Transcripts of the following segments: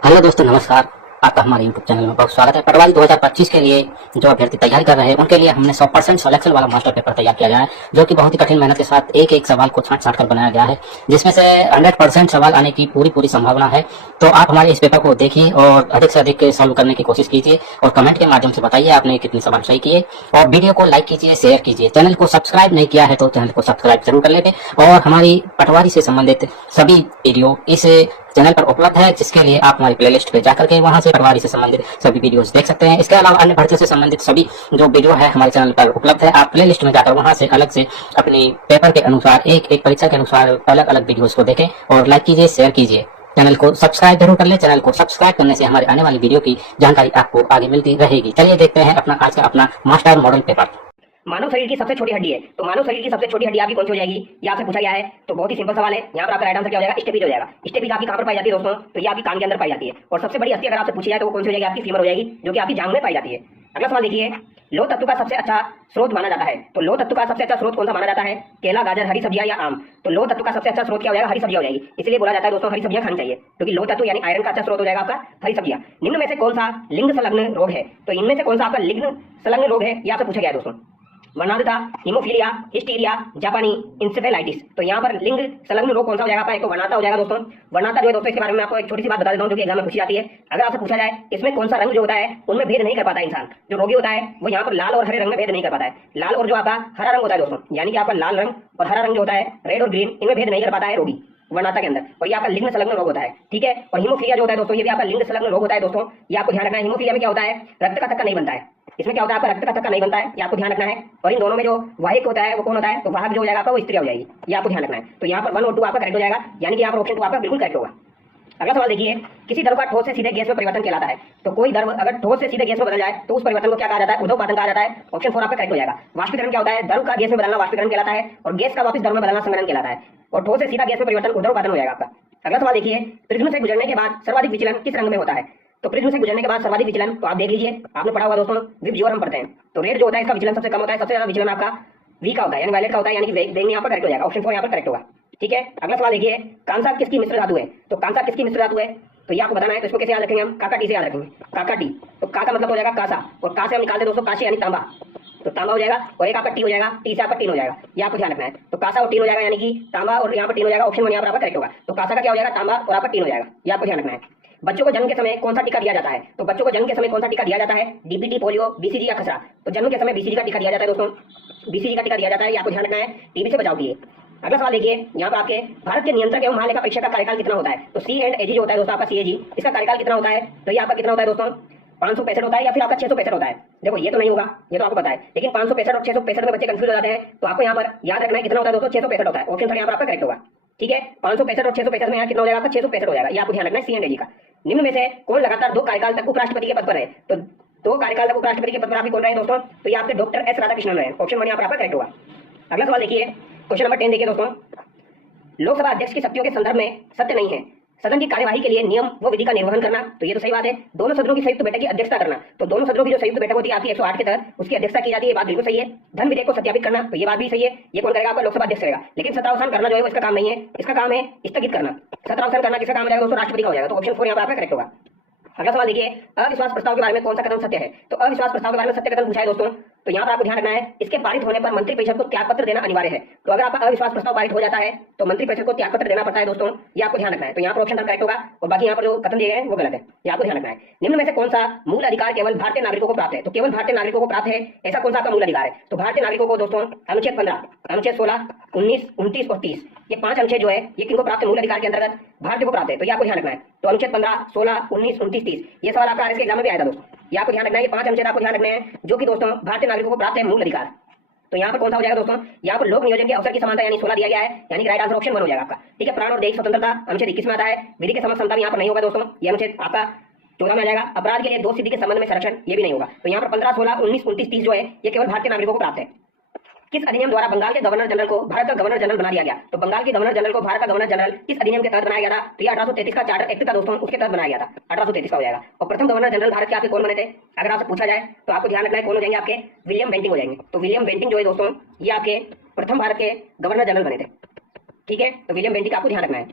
Hello दोस्तों, नमस्कार। आपका हमारे यूट्यूब चैनल में बहुत स्वागत है। पटवारी 2025 के लिए जो अभ्यर्थी तैयारी कर रहे हैं उनके लिए हमने 100% सिलेक्शन वाला मास्टर पेपर तैयार किया गया है, जो कि बहुत ही कठिन मेहनत के साथ एक एक सवाल को छांट छांट कर बनाया गया है, जिसमें से 100% सवाल आने की पूरी संभावना है। तो आप हमारे इस पेपर को देखिए और अधिक से अधिक सॉल्व करने की कोशिश कीजिए और कमेंट के माध्यम से बताइए आपने कितने सवाल सही किए। और वीडियो को लाइक कीजिए, शेयर कीजिए। चैनल को सब्सक्राइब नहीं किया है तो चैनल को सब्सक्राइब जरूर कर लेंगे। और हमारी पटवारी से संबंधित सभी वीडियो इस चैनल पर उपलब्ध है, जिसके लिए आप हमारी प्लेलिस्ट पे जाकर के वहां से पटवारी से संबंधित सभी वीडियोस देख सकते हैं। इसके अलावा अन्य भर्तियों से संबंधित सभी जो वीडियो है हमारे चैनल पर उपलब्ध है। आप प्लेलिस्ट में जाकर वहां से अलग से अपनी पेपर के अनुसार एक एक परीक्षा के अनुसार अलग अलग वीडियोस को देखें और लाइक कीजिए, शेयर कीजिए। चैनल को सब्सक्राइब जरूर कर ले। चैनल को सब्सक्राइब करने से हमारे आने वाली वीडियो की जानकारी आपको आगे मिलती रहेगी। चलिए देखते हैं अपना आज का अपना मास्टर मॉडल पेपर। मानव शरीर की सबसे छोटी हड्डी है, तो मानव शरीर की सबसे छोटी हड्डी आपकी कौन सी हो जाएगी, ये आपसे पूछा गया है। तो बहुत ही सिंपल सवाल है। यहाँ पर आपका राइट आंसर क्या हो जाएगा, स्टेपीज हो जाएगा। स्टेपीज आपकी कहाँ पर पाई जाती है दोस्तों, तो ये आपकी कान के अंदर पाई जाती है। और सबसे बड़ी अस्थि अगर आपसे पूछी जाए तो वो कौन सी हो जाएगी, आपकी फीमर हो जाएगी, जो कि आपकी जांघ में पाई जाती है। अगला सवाल देखिए, लौह तत्व का सबसे अच्छा स्रोत माना जाता है। तो लौह तत्व का सबसे अच्छा स्रोत कौन सा माना जाता है, केला, गाजर, हरी सब्जियां या आम। तो लौह तत्व का सबसे अच्छा स्रोत क्या हो जाएगा, हरी सब्जियां हो जाएगी। इसलिए बोला जाता है दोस्तों हरी सब्जियां खानी चाहिए, क्योंकि लौह तत्व यानी आयरन का अच्छा स्रोत हो जाएगा आपका हरी सब्जियां। निम्न में से कौन सा लिंग संलग्न रोग है, तो इनमें से कौन सा आपका लिंग संलग्न रोग है, यह आपसे पूछा गया है दोस्तों। वर्णांधता, हीमोफीलिया, हिस्टीरिया, जापानी इंसेफेलाइटिस। तो यहाँ पर लिंग संलग्न रोग कौन सा हो जाएगा आपका, एक तो वर्णांधता हो जाएगा दोस्तों। वर्णांधता जो है दोस्तों, इसके बारे में आपको एक छोटी सी बात बता देता हूँ जो कि एग्जाम में पूछी जाती है। अगर आपसे पूछा जाए इसमें कौन सा रंग जो होता है उनमें भेद नहीं कर पाता है इंसान। जो रोगी होता है वो यहाँ पर लाल और हरे रंग में भेद नहीं कर पाता है। लाल और जो आपका हरा रंग होता है दोस्तों, यानी कि आपका लाल रंग और हरा रंग जो होता है, रेड और ग्रीन, इनमें भेद नहीं कर पाता है रोगी वर्णांधता के अंदर। और ये आपका लिंग संलग्न रोग होता है, ठीक है। और हीमोफीलिया जो होता है दोस्तों, ये भी आपका लिंग संलग्न रोग होता है दोस्तों। ये आपको ध्यान रखना है। हीमोफीलिया में क्या होता है, रक्त का थक्का नहीं बनता है। इसमें क्या होता है, आपका रक्त का थक्का नहीं बनता है, ये आपको ध्यान रखना है। और इन दोनों में जो वाहिक होता है वो कौन होता है, तो वाहक जो हो जाएगा आपका वो स्त्री हो जाएगी, ये आपको ध्यान रखना है। तो यहाँ पर 1 और 2 आपका करेक्ट हो जाएगा, यानी कि यहाँ पर ऑप्शन 2 आपका बिल्कुल करेक्ट होगा। अगला सवाल देखिए, किसी द्रव का ठोस से सीधे गैस में परिवर्तन कहलाता है। तो कोई द्रव अगर ठोस से सीधे गैस में बदल जाए तो उस परिवर्तन को क्या कहा जाता है, ऊर्ध्वपातन कहा जाता है। ऑप्शन 4 आपका करेक्ट हो जाएगा। वाष्पीकरण क्या होता है, द्रव का गैस में बदलना वाष्पीकरण कहलाता है, और गैस का वापस द्रव में बदलना संघनन कहलाता है। और ठोस से सीधा गैस में परिवर्तन ऊर्ध्वपातन हो जाएगा आपका। अगला सवाल देखिए, प्रिज्म से गुजरने के बाद सर्वाधिक विचलन किस रंग में होता है। तो प्रिज्म से गुजरने के बाद सर्वाधिक विचलन, तो आप देख लीजिए, आपने पढ़ा हुआ दोस्तों, विबज्योर हम पढ़ते हैं। तो रेड जो होता है इसका विचलन सबसे कम होता है, सबसे ज्यादा विचलन आपका वी का होता है, यानी वायलेट का होता है, यानी कि बैंगनी यहाँ पर करेक्ट हो जाएगा। ऑप्शन 4 यहाँ पर करेक्ट होगा, ठीक है। अगला सवाल देखिए, कांसा किसकी मिश्र धातु है। तो कांसा किसकी मिश्र धातु है, तो ये आपको बताना है। तो इसको कैसे याद रखेंगे हम, काका टी से याद रखेंगे। काका टी, तो का का मतलब हो जाएगा कासा, और का से हम निकालते दोस्तों काशी यानी तांबा, तो तांबा हो जाएगा। और एक आपका टी हो जाएगा, टी से आपका टीन हो जाएगा, ये आपको ध्यान रखना है। तो कासा और टीन हो जाएगा, यानी कि तांबा और यहाँ पर टीन हो जाएगा। ऑप्शन 1 यहाँ पर आपका करेक्ट होगा। तो कासा का क्या हो जाएगा, तांबा, और आपका टीन हो जाएगा, ये आपको ध्यान रखना है। बच्चों को जन्म के समय कौन सा टीका दिया जाता है। तो बच्चों को जन्म के समय कौन सा टीका दिया जाता है, डीपीटी, पोलियो, बीसीजी या खसरा। तो जन्म के समय बीसीजी का टीका दिया जाता है दोस्तों, बीसीजी का टीका दिया जाता है, ये आपको ध्यान रखना है, टीबी से बचाव के लिए। अगला सवाल देखिए, यहाँ पर आपके भारत के नियंत्रक एवं महालेखा परीक्षक का कार्यकाल कितना होता है। तो सी एंड एजी जो होता है दोस्तों आपका सीएजी, इसका कार्यकाल कितना होता है, तो ये आपका कितना होता है दोस्तों, 565 होता है या फिर आपका 665 होता है। देखो ये तो नहीं होगा, ये तो आपको पता है, लेकिन 565 और 665 में बच्चे कंफ्यूज हो जाते हैं। तो आपको यहाँ पर याद रखना है कितना होता है दोस्तों, 665 होता है। ऑप्शन 3 यहाँ पर आपका करेक्ट होगा, ठीक है। 565 और 665 में यहाँ कितना हो जाएगा आपका, 665 हो जाएगा, ये आपको ध्यान रखना है, सी एंड एजी का। निम्न में से कौन लगातार 2 कार्यकाल तक उपराष्ट्रपति के पद पर है। तो 2 कार्यकाल तक उपराष्ट्रपति के पद पर आपके कौन रहे दोस्तों, तो ये आपके डॉक्टर एस राधाकृष्णन रहे। ऑप्शन 1 यहाँ पर आपका करेक्ट होगा। अगला सवाल देखिए, क्वेश्चन नंबर 10 देखिए दोस्तों, लोकसभा अध्यक्ष की शक्तियों के संदर्भ में सत्य नहीं है सदन की कार्यवाही के लिए नियम व विधि का निर्वहन करना। तो ये तो सही बात है। दोनों सदनों की संयुक्त बैठक की अध्यक्षता करना, तो दोनों सदनों की जो संयुक्त बैठक होती है आपकी 108 के तहत, उसकी अध्यक्षता की जाती है, ये बात बिल्कुल सही है। धन विधेयक को सत्यापित करना, तो ये बात भी सही है, ये कौन करेगा, आपका लोकसभा अध्यक्ष करेगा। लेकिन सत्रावसान करना जो है वो इसका काम नहीं है, इसका काम है स्थगित करना। सत्रावसान करना किसका काम हो जाएगा दोस्तों, राष्ट्रपति का हो जाएगा। तो ऑप्शन 4 यहाँ पर आपका करेक्ट होगा। अगला सवाल देखिए, अविश्वास प्रस्ताव के बारे में कौन सा कथन सत्य है। तो अविश्वास प्रस्ताव के बारे में सत्य कथन पूछा है दोस्तों, तो यहाँ पर आपको ध्यान रखना है, इसके पारित होने पर मंत्रिपरिषद को त्यागपत्र देना अनिवार्य है। तो अगर आपका अविश्वास प्रस्ताव पारित हो जाता है तो मंत्रिपरिषद को त्यागपत्र देना पड़ता है दोस्तों, ये आपको ध्यान रखना है। तो यहाँ पर ऑप्शन करेक्ट होगा, और बाकी यहाँ पर जो कथन दिए गए हैं वो गलत है, ये आपको ध्यान रखना है। निम्न में से कौन सा मूल अधिकार केवल भारतीय नागरिकों को प्राप्त है। तो केवल भारतीय नागरिकों को प्राप्त है, ऐसा कौन सा आपका मूल अधिकार है। तो भारतीय नागरिकों को दोस्तों अनुच्छेद 15, अनुच्छेद 16, 19, 29 और 30, ये 5 अनुच्छेद जो है ये किनको प्राप्त है, मूल अधिकार के अंतर्गत भारतीय को प्राप्त है। तो ये आपको ध्यान रखना है। तो अनुच्छेद 15, 16, 19, 29, 30, ये सवाल आपका आरएस के एग्जाम में भी आया था दोस्तों, ये आपको ध्यान रखना है। ये 5 अनुच्छेद आपको ध्यान रखने हैं जो कि दोस्तों भारतीय नागरिकों को प्राप्त है मूल अधिकार। तो यहाँ पर कौन सा हो जाएगा दोस्तों, यहाँ पर लोक नियोजन के अवसर की समानता यानी 16 दिया गया है, यानी कि राइट आंसर ऑप्शन 1 हो जाएगा आपका, ठीक है। प्राण और दैहिक स्वतंत्रता अनुच्छेद 21 में आता है। विधि के समक्ष समता यहाँ पर नहीं होगा दोस्तों, ये अनुच्छेद आपका 14 में आ जाएगा। अपराध के लिए दोष सिद्धि के संबंध में संरक्षण, ये भी नहीं होगा। तो यहाँ पर 15, 16, 19, 29, 30 जो है ये केवल भारतीय नागरिकों को प्राप्त है। किस अधिनियम द्वारा बंगाल के गवर्नर जनरल को भारत का गवर्नर जनरल बना दिया गया। तो बंगाल के गवर्नर जनरल को भारत का गवर्नर जनरल किस अधिनियम के तहत बनाया गया था। तो ये 1833 का चार्टर एक्ट था दोस्तों, उसके तहत बनाया गया था, 1833 का हो जाएगा। और प्रथम गवर्नर जनरल भारत के आपके कौन बने थे, अगर आपसे पूछा जाए तो आपको ध्यान रखना है कौन हो जाएंगे, आपके विलियम बेंटिंग हो जाएंगे। तो विलियम बेंटिंग जो है दोस्तों ये आपके प्रथम भारत के गवर्नर जनरल बने थे, ठीक है। तो विलियम बेंटिंग का आपको ध्यान रखना है।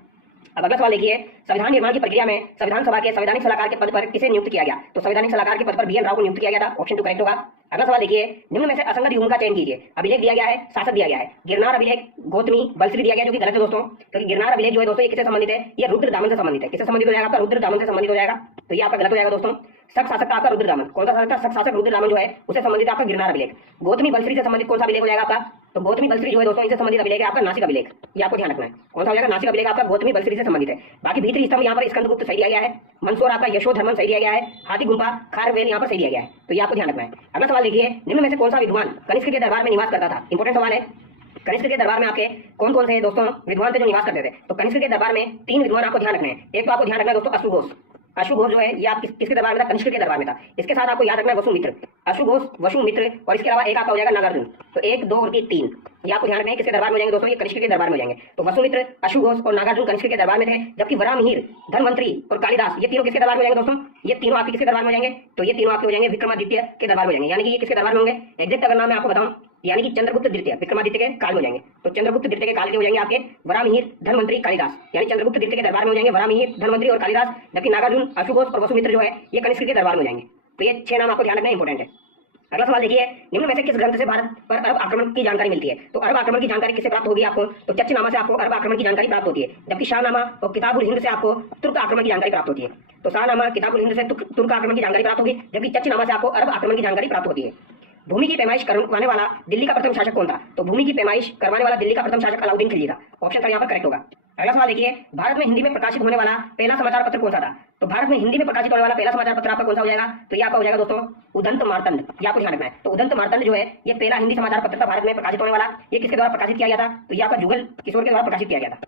अब अगला सवाल देखिए, संविधान निर्माण की प्रक्रिया में संविधान सभा के संवैधानिक सलाहकार के पद पर किसे नियुक्त किया गया? तो संवैधानिक सलाहकार के पद पर बी एन राव को नियुक्त किया गया था। ऑप्शन 2 करेक्ट होगा। अगला सवाल देखिए, निम्न में से असंगत युग्म का चयन कीजिए। अभिलेख दिया गया है, शासक दिया गया है। गिरनार अभिलेख गौतमी बलश्री दिया गया, जो कि गलत है दोस्तों, क्योंकि गिरनार अभिलेख जो है दोस्तों ये किससे संबंधित है? ये रुद्र दामन से संबंधित है। किससे संबंधित हो जाएगा? आपका रुद्र दामन से संबंधित हो जाएगा, तो ये आपका गलत हो जाएगा दोस्तों। शक शासक का आपका रुद्र दामन, कौन सा शासक था? शक शासक रुद्र दामन जो है उससे संबंधित आपका गिरनार अभिलेख। गौतमी बलश्री से संबंधित कौन सा अभिलेख हो जाएगा आपका? तो गौतमी बलश्री जो है दोस्तों इनसे संबंधित अभिलेख है आपका नासिक अभिलेख। ये आपको ध्यान रखना है, कौन सा हो जाएगा? नासिक अभिलेख आपका गौतमी बलश्री से संबंधित है। बाकी भीतरी स्तंभ यहाँ पर स्कंदगुप्त सही दिया गया है। मंदसौर आपका यशोधर्मन सही दिया गया है। हाथी गुम्फा खारवेल यहाँ पर सही दिया गया है, तो ये आपको ध्यान रखना है। अगला सवाल देखिए, निम्न में से कौन सा विद्वान कनिष्क के दरबार में निवास करता था? इंपॉर्टेंट सवाल है। कनिष्क के दरबार में आपके कौन कौन से दोस्तों विद्वान थे जो निवास करते थे? तो कनिष्क के दरबार में 3 विद्वान आपको ध्यान रखने हैं। एक तो आपको ध्यान रखना है दोस्तों अश्वघोष। अश्वघोष जो है ये आप किसके दरबार में था? कनिष्क के दरबार में था। इसके साथ आपको याद रखना है वसुमित्र, अश्वघोष, वसुमित्र, और इसके अलावा एक आपका हो जाएगा नागार्जुन। तो 1, 2 और 3 ये आपको ध्यान रखना है किसके दरबार में हो जाएंगे दोस्तों? ये कनिष्क के दरबार में हो जाएंगे। तो वसुमित्र, अश्वघोष और नागार्जुन कनिष्क के दरबार में थे, जबकि वराहमिहिर, धनवंतरी और कालिदास ये तीनों किसके दरबार में हो जाएंगे दोस्तों? ये तीनों आपके किसके दरबार में हो जाएंगे? तो ये तीनों आपके हो जाएंगे विक्रमादित्य के दरबार में हो जाएंगे। यानी कि ये किसके दरबार में होंगे? एग्जैक्ट अगर नाम मैं आपको बताऊं, यानी कि चंद्रगुप्त द्वितीय विक्रमादित्य के काल में हो जाएंगे। तो चंद्रगुप्त द्वितीय के काल के हो जाएंगे आपके वराहमिहिर, धनवंतरी, कालिदास। यानी चंद्रगुप्त द्वितीय के दरबार में हो जाएंगे वराहमिहिर, धनवंतरी और कालिदास, जबकि नागार्जुन, अश्वघोष और वसुमित्र जो है ये कनिष्क के दरबार में हो जाएंगे। तो ये 6 नाम आपको ध्यान रखना इंपॉर्टेंट है। अगला सवाल देखिए, निम्न में से किस ग्रंथ से भारत पर अरब आक्रमण की जानकारी मिलती है? तो अरब आक्रमण की जानकारी किससे प्राप्त होगी आपको? तो चचनामा से आपको अरब आक्रमण की जानकारी प्राप्त होती है, जबकि शाहनामा और किताबुल हिंद से आपको तुर्क आक्रमण की जानकारी प्राप्त होती है। तो शाहनामा, किताबुल हिंद से तुर्क आक्रमण की जानकारी प्राप्त होगी, जबकि चचनामा से आपको अरब आक्रमण की जानकारी प्राप्त होती है। भूमि की पैमाइश करवाने वाला दिल्ली का प्रथम शासक कौन था? तो भूमि की पैमाइश करवाने वाला दिल्ली का प्रथम शासक अलाउद्दीन खिलजी था। ऑप्शन 3 यहाँ पर करेक्ट होगा। अगला सवाल देखिए, भारत में हिंदी में प्रकाशित होने वाला पहला समाचार पत्र कौन सा था? तो भारत में हिंदी में प्रकाशित होने वाला पहला समाचार पत्र आपका कौन सा हो जाएगा? तो ये आपका हो जाएगा दोस्तों उदंत मार्तंड। ये आपको ध्यान रखना है। तो उदंत मार्तंड जो है ये पहला हिंदी समाचार पत्र था भारत में प्रकाशित होने वाला। ये किसके द्वारा प्रकाशित किया गया था? तो ये आपका जुगल किशोर के द्वारा प्रकाशित किया गया था।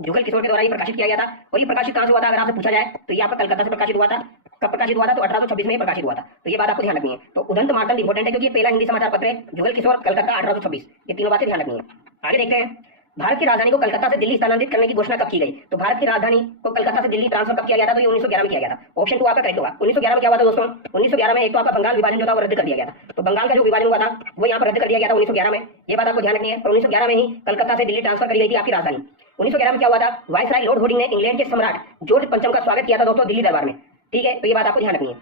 जुगल किशोर के द्वारा ये प्रकाशित किया गया था। और ये प्रकाशित कहां से हुआ था अगर आपसे पूछा जाए तो ये आपका कलकत्ता से प्रकाशित हुआ था। कब प्रकाशित हुआ था? तो 1826 में प्रकाशित हुआ था। तो ये बात आपको ध्यान रखनी है। तो उदंत मार्तंड इंपॉर्टेंट है क्योंकि ये पहला हिंदी समाचार पत्र है। जुगल किशोर, कलकत्ता, 1826, ये तीनों बातें ध्यान रखनी है। आगे देखते हैं, भारत की राजधानी को कलकत्ता से दिल्ली स्थानांतरित करने की घोषणा कब की गई? तो भारत की राजधानी को कलकत्ता से दिल्ली ट्रांसफर कब किया गया था? तो ये 1911 में किया गया था। ऑप्शन 2 आपका करेक्ट होगा। 1911 में क्या हुआ था दोस्तों? 1911 में एक तो आपका बंगाल विभाजन जो था वो रद्द कर दिया गया था। तो बंगाल का जो विभाजन हुआ था वो यहाँ पर रद्द कर दिया गया था 1911 में। ये बात आपको ध्यान रखनी है। और 1911 में ही कलकत्ता से दिल्ली ट्रांसफर करी गई थी आपकी राजधानी। 1911 में क्या हुआ था? वायसराय लॉर्ड होर्डिंग ने इंग्लैंड के सम्राट जॉर्ज पंचम का स्वागत किया था दोस्तों दिल्ली दरबार में। ठीक है, तो ये बात आपको ध्यान रखनी है।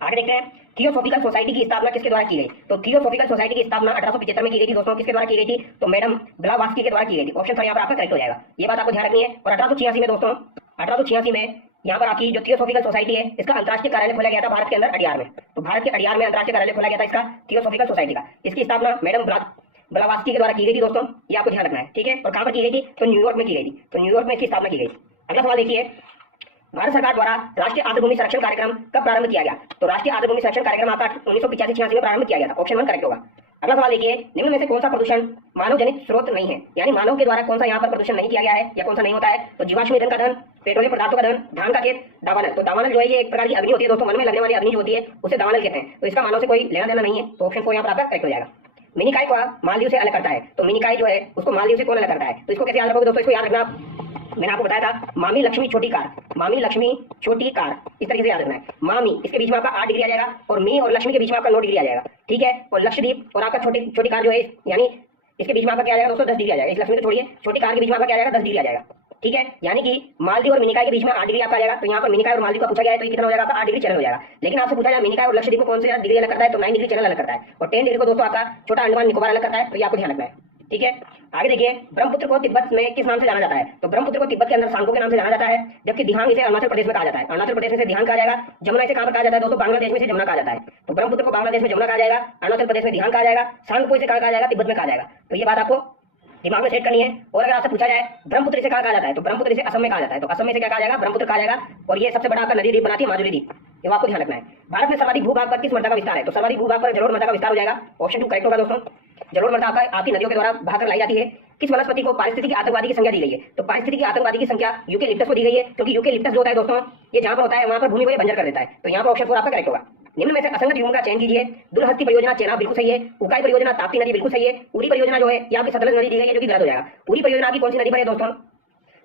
आगे देखते हैं, थियोसॉफिकल सोसाइटी की स्थापना किसके द्वारा की गई? तो थियोसॉफिकल सोसाइटी की स्थापना 1875 में की गई थी दोस्तों। किसके द्वारा की गई थी? तो मैडम ब्लावात्स्की के द्वारा की गई थी। ऑप्शन 3 यहाँ पर आपका करेक्ट हो जाएगा। ये बात आपको ध्यान रखनी है। और 1886 में दोस्तों 1886 में यहाँ पर आपकी जो थियोसॉफिकल सोसाइटी है इसका अंतर्राष्ट्रीय कार्यालय खोला गया था भारत के अंदर अडियार में। तो भारत के अडियार में अंतर्राष्ट्रीय कार्यालय खोला गया था इसका थियोसॉफिकल सोसाइटी का। इसकी स्थापना मैडम ब्लावात्स्की के द्वारा की गई थी दोस्तों। ये आपको ध्यान रखना है। ठीक है, और कहाँ पर की गई थी? तो न्यूयॉर्क में की गई थी। तो न्यूयॉर्क में इसकी स्थापना की गई। अगला सवाल देखिए, भारत सरकार द्वारा राष्ट्रीय आर्द्रभूमि संरक्षण कार्यक्रम कब प्रारंभ किया गया? तो राष्ट्रीय आर्द्रभूमि संरक्षण कार्यक्रम आपका 1985-86 में प्रारंभ किया गया था। ऑप्शन 1 करेक्ट होगा। अगला सवाल देखिए, निम्न में से कौन सा प्रदूषण मानव जनित स्रोत नहीं है? यानी मानव के द्वारा कौन सा यहाँ पर प्रदूषण नहीं किया गया है या कौन सा नहीं होता है? तो जीवाश्म ईंधन का दहन, पेट्रोलियम पदार्थों का दहन, धान का खेत, दावानल। तो दावानल जो है ये एक प्रकार की अग्नि होती है दोस्तों, मन में लगने वाली अग्नि जो होती है उसे दावानल कहते हैं। तो इसका मानव से कोई लेना देना नहीं है। तो ऑप्शन 4 यहाँ पर आपका करेक्ट हो जाएगा। मिनिकाई को मालदीव से अलग करता है। तो मिनिकाई जो है उसको मालदीव से कौन अलग करता है? तो इसको कैसे याद रखोगे दोस्तों? इसको याद रखना, मैंने आपको बताया था मामी लक्ष्मी छोटी कार, मामी लक्ष्मी छोटी कार, इस तरीके से याद रखना है। मामी इसके बीच में आपका 8 डिग्री आ जाएगा और मी और लक्ष्मी के बीच में आपका 9 डिग्री आ जाएगा। ठीक है, और लक्षद्वीप और आपका छोटी कार जो है यानी इसके बीच में आपका क्या आ जाएगा दोस्तों? 10 डिग्री आ जाएगा। इस लक्ष्मी को छोड़िए, छोटी कार के बीच में आपका क्या आ जाएगा? 10 डिग्री आ जाएगा। ठीक है, यानी कि मालदीव और मिनिकाई के बीच में 8 डिग्री आपका आ जाएगा। तो यहाँ पर मिनिकाई और मालदीव का पूछा गया है तो ये कितना हो जाएगा? आपका 8 डिग्री चैनल हो जाएगा। लेकिन आपसे पूछा जाए मिनिकाई और लक्षद्वीप को कौन से डिग्री अलग करता है? तो 9 डिग्री चैनल अलग करता है। और 10 डिग्री को दोस्तों आपका छोटा अंडमान निकोबार अलग करता है। तो ये आपको ध्यान रखना है। ठीक है, आगे देखिए, ब्रह्मपुत्र को तिब्बत में किस नाम से जाना जाता है? तो ब्रह्मपुत्र को तिब्बत के अंदर सांगो के नाम से जाना जाता है, जबकि दिहांग इसे अरुणाचल प्रदेश में कहा जाता है। अरुणाचल प्रदेश में से दिहांग कहा जाएगा। जमुना इसे कहां पर कहा जाता है दोस्तों? बांग्लादेश में से जमुना कहा जाता है। तो ब्रह्मपुत्र को बांग्लादेश में जमुना कहा जाएगा, अरुणाचल प्रदेश में दिहांग कहा जाएगा, सांग को इसे कहा जाएगा? तिब्बत में कहा जाएगा। तो ये बात आपको दिमाग में सेट करनी है। और अगर आपसे पूछा जाए ब्रह्मपुत्र इसे कहा जाता है? तो ब्रह्मपुत्र इसे असम में कहा जाता है। तो असम में से क्या कहा जाएगा? ब्रह्मपुत्र कहा जाएगा। और ये सबसे बड़ा आपका नदी द्वीप बनाती है माजुली द्वीप। ये आपको ध्यान रखना है। भारत में सर्वाधिक भूभाग पर किस मृदा का विस्तार है? तो सर्वाधिक भूभाग पर जलोढ़ मृदा का विस्तार हो जाएगा। ऑप्शन 2 करेक्ट होगा दोस्तों। जलोढ़ मृदा आपकी नदियों के द्वारा बहाकर लाई जाती है। किस वनस्पति को पारिस्थितिकी आतंकवादी की संज्ञा दी गई है? तो पारिस्थितिकी आतंकवादी की संख्या यूकेलिप्टस को दी गई है, क्योंकि यूकेलिप्टस जो होता है दोस्तों ये जहां पर होता है वहां पर भूमि को ये बंजर कर देता है। तो यहाँ पर ऑप्शन 4 आपका करेक्ट होगा। निम्न में से असंगत युग्म का चयन कीजिए। दुलहस्ती परियोजना चेनाब बिल्कुल सही है। उकाई परियोजना ताप्ती नदी बिल्कुल सही है। उरी परियोजना जो है ये आपकी सतलज नदी दी गई है, जो कि गलत हो जाएगा। उरी परियोजना आपकी कौन सी नदी पर है दोस्तों?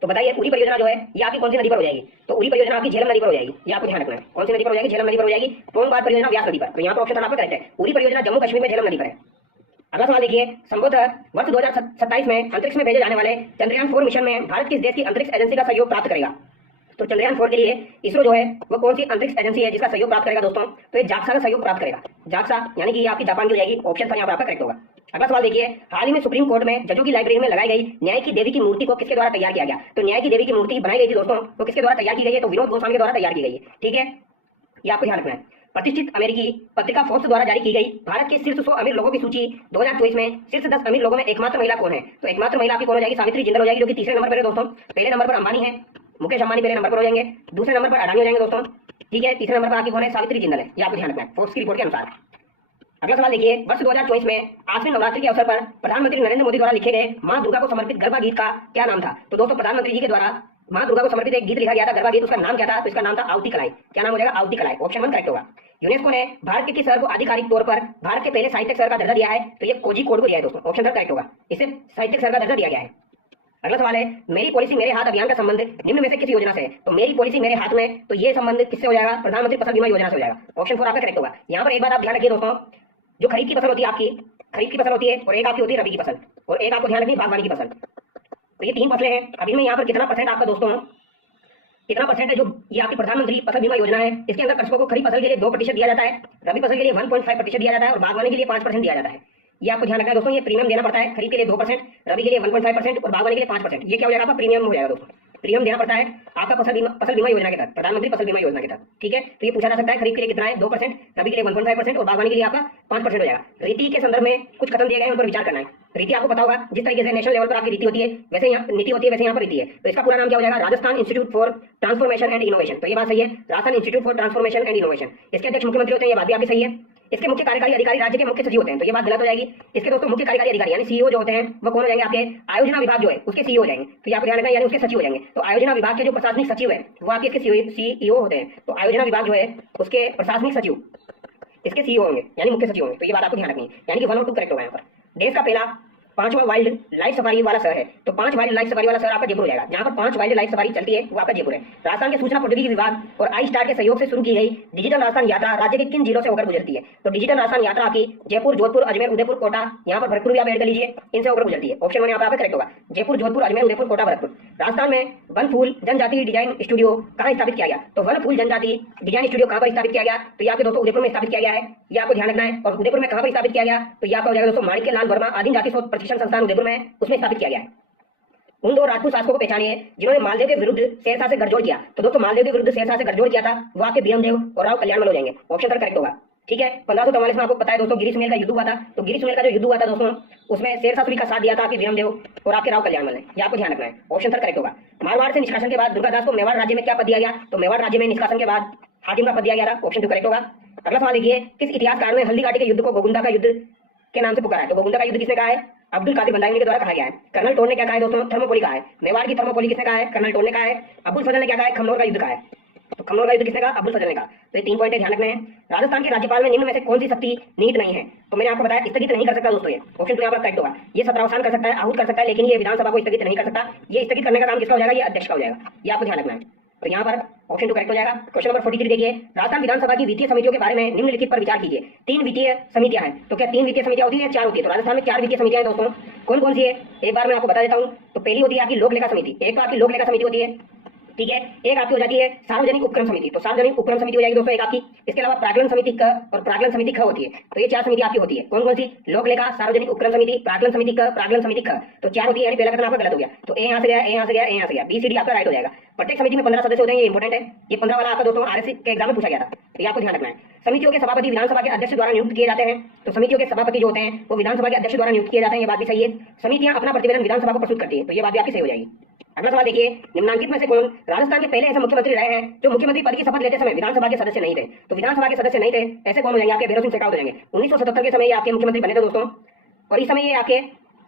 तो बताइए, उरी परियोजना जो है ये आपकी कौन सी नदी पर हो जाएगी? तो उरी परियोजना आपकी झेलम नदी पर हो जाएगी। ये आपको ध्यान रखना है। कौन सी नदी पर हो जाएगी? झेलम नदी पर हो जाएगी। टोंगबाद परियोजना व्यास नदी पर। तो यहाँ पर ऑप्शन आपका करेक्ट है। उरी परियोजना जम्मू कश्मीर में झेलम नदी पर है। अगला सवाल देखिए, संभवतः वर्ष 2027 में अंतरिक्ष में भेजे जाने वाले चंद्रयान 4 मिशन में भारत किस देश की अंतरिक्ष एजेंसी का सहयोग प्राप्त करेगा? तो चंद्रयान 4 के लिए इसरो जो है वो कौन सी अंतरिक्ष एजेंसी है जिसका सहयोग प्राप्त करेगा दोस्तों? तो ये जाक्सा का सहयोग प्राप्त करेगा। जाक्सा यानी कि ये आपकी जापान की हो जाएगी। ऑप्शन था यहाँ पर आपका करेक्ट होगा। अगला सवाल देखिए, हाल ही में सुप्रीम कोर्ट में जजों की लाइब्रेरी में लगाई गई न्याय की देवी की मूर्ति को किसके द्वारा तैयार किया गया? तो न्याय की देवी की मूर्ति बनाई गई थी दोस्तों, वो किसके द्वारा तैयार की गई है? तो विनोद गोस्वामी के द्वारा तैयार की गई है। ठीक है, ये आपको ध्यान रखना है। प्रतिष्ठित अमेरिकी पत्रिका फोर्ब्स द्वारा जारी की गई भारत के शीर्ष 100 अमीर लोगों की सूची 2024 में शीर्ष 10 अमीर लोगों में एकमात्र महिला कौन है? तो एकमात्र महिला आपकी कौन हो जाएगी? सावित्री जिंदल हो जाएगी, जो कि तीसरे नंबर पर है दोस्तों। पहले नंबर पर अंबानी है, मुकेश अंबानी पहले नंबर पर हो जाएंगे, दूसरे नंबर पर अडानी हो जाएंगे दोस्तों। ठीक है, तीसरे नंबर पर आपकी कौन है? सावित्री जिंदल है। ये आपको ध्यान रखना है फोर्ब्स की रिपोर्ट के अनुसार। अगला सवाल देखिए, वर्ष 2024 में आश्विन नवरात्रि के अवसर पर प्रधानमंत्री नरेंद्र मोदी द्वारा लिखे गए मां दुर्गा को समर्पित गरबा गीत का क्या नाम था? तो दोस्तों प्रधानमंत्री जी के द्वारा मां दुर्गा को समर्पित एक गीत लिखा गया था, गरबा गीत। उसका नाम क्या था? तो इसका नाम था आवती कलाई। क्या नाम हो जाएगा? आवती कलाई। ऑप्शन 1 करेक्ट होगा। यूनेस्को ने भारत के किस शहर को आधिकारिक तौर पर भारत के पहले साहित्यिक शहर का दर्जा दिया है? तो ये कोझिकोड को दिया है दोस्तों। ऑप्शन 3 करेक्ट होगा। इसे साहित्यिक शहर का दर्जा दिया गया है। अगला सवाल है, मेरी पॉलिसी मेरे हाथ अभियान का संबंध निम्न में से किस योजना से है? तो मेरी पॉलिसी मेरे हाथ में, तो ये संबंध किससे हो जाएगा? प्रधानमंत्री फसल बीमा योजना से हो जाएगा। ऑप्शन 4 आपका करेक्ट होगा। यहाँ पर एक बात आप ध्यान रखिए दोस्तों, जो खरीफ की फसल होती है आपकी, खरीफ की फसल होती है और एक आपकी होती है रबी की फसल, और एक आपको ध्यान रखनी बागवानी की फसल। तो ये 3 फसलें हैं। अभी में यहाँ पर कितना परसेंट आपका दोस्तों, कितना परसेंट है जो ये आपकी प्रधानमंत्री फसल बीमा योजना है, इसके अंदर कृषकों को खरीफ फसल के लिए 2% दिया जाता है, रबी फसल के लिए 1.5% दिया जाता है और बागवानी के लिए 5% दिया जाता है। ये आपको ध्यान रखना है दोस्तों। ये प्रीमियम देना पड़ता है, खरीफ के लिए 2%, रबी के लिए 1.5% और बागवानी के लिए 5%। ये क्या हो जाएगा? आपका प्रीमियम हो जाएगा दोस्तों। प्रीमियम देना पड़ता है आपका फसल बीमा योजना के तहत, प्रधानमंत्री फसल बीमा योजना के तहत। ठीक है, तो ये पूछा जा सकता है, खरीफ के लिए कितना है? 2%, रबी के लिए 1.5% और बागवानी के लिए आपका 5% हो जाएगा। रीति के संदर्भ में कुछ कथन दिए गए हैं, उन पर विचार करना है। रीति आपको पता होगा, जिस तरीके से नेशनल लेवल पर आपकी रीति होती है वैसे यहाँ नीति होती है, वैसे यहाँ पर रीति है। तो इसका पूरा नाम क्या हो जाएगा? Rajasthan institute for transformation and innovation. तो ये बात सही है, Rajasthan institute for transformation and innovation. इसके अध्यक्ष मुख्यमंत्री होते हैं, ये बात भी आपकी सही है। इसके मुख्य कार्यकारी अधिकारी राज्य के मुख्य सचिव होते हैं, तो ये बात गलत हो जाएगी। इसके दोस्तों मुख्य कार्यकारी अधिकारी यानी सीईओ जो होते हैं वो कौन हो जाएंगे? आपके आयोजना विभाग जो है उसके सीईओ हो जाएंगे। तो ये आपको ध्यान रखना है, यानी उसके सचिव हो जाएंगे। तो आयोजना विभाग के जो प्रशासनिक सचिव है वो आपके इसके सीईओ होते हैं। तो आयोजना विभाग जो है उसके प्रशासनिक सचिव इसके सीईओ होंगे, यानी मुख्य सचिव होंगे। तो ये बात आपको ध्यान रखनी है, यानी कि 1 और 2 करेक्ट होगा यहाँ पर। देश का पहला 5वां वाइल्ड लाइफ सफारी वाला शहर है, तो 5 वाइल्ड लाइफ सफारी वाला शहर आपका जयपुर हो जाएगा। जहाँ पर 5 वाइल्ड लाइफ सफारी चलती है वो आपका जयपुर है। राजस्थान के सूचना प्रौद्योगिकी विभाग और आई स्टार के सहयोग से शुरू की गई डिजिटल राजस्थान यात्रा राज्य के किन जिलों से होकर गुजरती है? तो डिजिटल राजस्थान यात्रा आपकी जयपुर, जोधपुर, अजमेर, उदयपुर, कोटा, यहाँ पर भरतपुर भी आप ऐड कर लीजिए, इनसे होकर गुजरती है। ऑप्शन 1 यहाँ पर आपका करेक्ट होगा। जयपुर, जोधपुर, अजमेर, उदयपुर, कोटा, भरतपुर। राजस्थान में वन फूल जनजाति डिजाइन स्टूडियो कहाँ स्थापित किया गया? तो वन फूल जनजाति डिजाइन स्टूडियो कहाँ पर स्थापित किया गया? तो ये आपके दोस्तों उदयपुर में स्थापित किया गया है, ये आपको ध्यान रखना है। और उदयपुर में कहाँ पर स्थापित किया गया? तो ये आपका हो जाएगा दोस्तों माणिक्य लाल वर्मा आदिम जाति शोध प्रशिक्षण संस्थान उदयपुर में, उसमें स्थापित किया गया है। उन 2 राजपूत शासकों को पहचानिए जिन्होंने मालदेव के विरुद्ध शेरशाह से गठजोड़ किया। तो दोस्तों मालदेव के विरुद्ध शेरशाह से गठजोड़ किया था वो आपके भीमदेव और राव कल्याणमल हो जाएंगे। ऑप्शन 3 करेक्ट होगा। ठीक है, 1544 में आपको पता है दोस्तों गिरी सुमेल का युद्ध हुआ था। तो गिरी सुमेल का जो युद्ध हुआ था दोस्तों उसमें शेरशाह सूरी का साथ दिया था आपके भीमदेव और आपके राव कल्याणमल ने। ये आपको ध्यान रखना है। ऑप्शन 3 करेक्ट होगा। मारवाड़ से निष्कासन के बाद दुर्गादास को मेवाड़ राज्य में क्या पद दिया गया? तो मेवाड़ राज्य में निष्कासन के बाद हाकिम का पद दिया गया था। ऑप्शन 2 करेक्ट होगा। अगला सवाल देखिए, किस इतिहासकार ने हल्दी घाटी के युद्ध को गोगुंदा का युद्ध के नाम से पुकारा है? तो गोगुंदा का युद्ध किसने कहा है? अब्दुल कादिर बंदानी के द्वारा कहा गया है। कर्नल टोर ने क्या कहा है दोस्तों? थर्मोपोली कहा है। मेवाड़ की थर्मोपोली किसने कहा है? कर्नल टोर ने कहा है। अब्दुल फजल ने क्या कहा है? खमनोर का युद्ध कहा है। तो खमनोर का युद्ध किसने कहा? अब्दुल फजल ने कहा। तो ये 3 पॉइंट ध्यान रखने हैं। राजस्थान के राज्यपाल में निम्न में से कौन सी शक्ति निहित नहीं है? तो मैंने आपको बताया स्थगित नहीं कर सकता दोस्तों। ये ऑप्शन 2 यहाँ पर करेक्ट होगा। ये सत्रावसान कर सकता है, आहूत कर सकता है, लेकिन ये विधानसभा को स्थगित नहीं कर सकता। ये स्थगित करने का काम किसका हो जाएगा? ये अध्यक्ष का हो जाएगा। ये आपको ध्यान रखना है। तो यहाँ पर ऑप्शन 2 करेक्ट हो जाएगा। क्वेश्चन नंबर 43 देखिए, राजस्थान विधानसभा की वित्तीय समितियों के बारे में निम्नलिखित पर विचार कीजिए। 3 वित्तीय समितियां हैं, तो क्या 3 वित्तीय समितियां होती है? 4 होती है। तो राजस्थान में 4 वित्तीय समितियां हैं दोस्तों। कौन कौन सी है एक बार मैं आपको बता देता हूँ। तो पहली होती है आपकी लोक लेखा समिति, एक तो आपकी लोक लेखा समिति होती है। ठीक है, एक आपकी हो जाती है सार्वजनिक उपक्रम समिति। तो सार्वजनिक उपक्रम समिति हो जाएगी दोस्तों एक आपकी। इसके अलावा प्राकलन समिति क और प्राकलन समिति ख होती है। तो ये 4 समिति आपकी होती है। कौन कौन सी? लोक लेखा, सार्वजनिक उपक्रम समिति, प्राकलन समिति क, प्राकलन समिति ख। तो 4 होती है, यानी पहला कथन आपका गलत हो गया। तो ए यहाँ से गया, ए यहाँ से गया, ए यहाँ से गया, बी सी डी आपका राइट हो जाएगा। प्रत्येक समिति में 15 सदस्य होते हैं, ये इंपॉर्टेंट है। ये 15 वाला आपका दोस्तों आरएससी के एग्जाम में पूछा गया था, तो ये आपको ध्यान रखना है। समितियों के सभापति विधानसभा के अध्यक्ष द्वारा नियुक्त किए जाते हैं। तो समितियों के सभापति जो होते हैं वो विधानसभा के अध्यक्ष द्वारा नियुक्त किए जाते हैं, ये बात भी सही है। समितियां अपना प्रतिवेदन विधानसभा को प्रस्तुत करती है, तो ये बात भी आपकी सही हो जाएगी। अगला सवाल देखिए, निम्नांकित में से कौन राजस्थान के पहले ऐसे मुख्यमंत्री रहे हैं जो मुख्यमंत्री पद की शपथ लेते समय विधानसभा के सदस्य नहीं थे? तो विधानसभा के सदस्य नहीं थे, ऐसे कौन हो जाएंगे? आपके भैरव सिंह शेखावत हो जाएंगे। 1977 के समय ये आपके मुख्यमंत्री बने थे दोस्तों, और इस समय ये आपके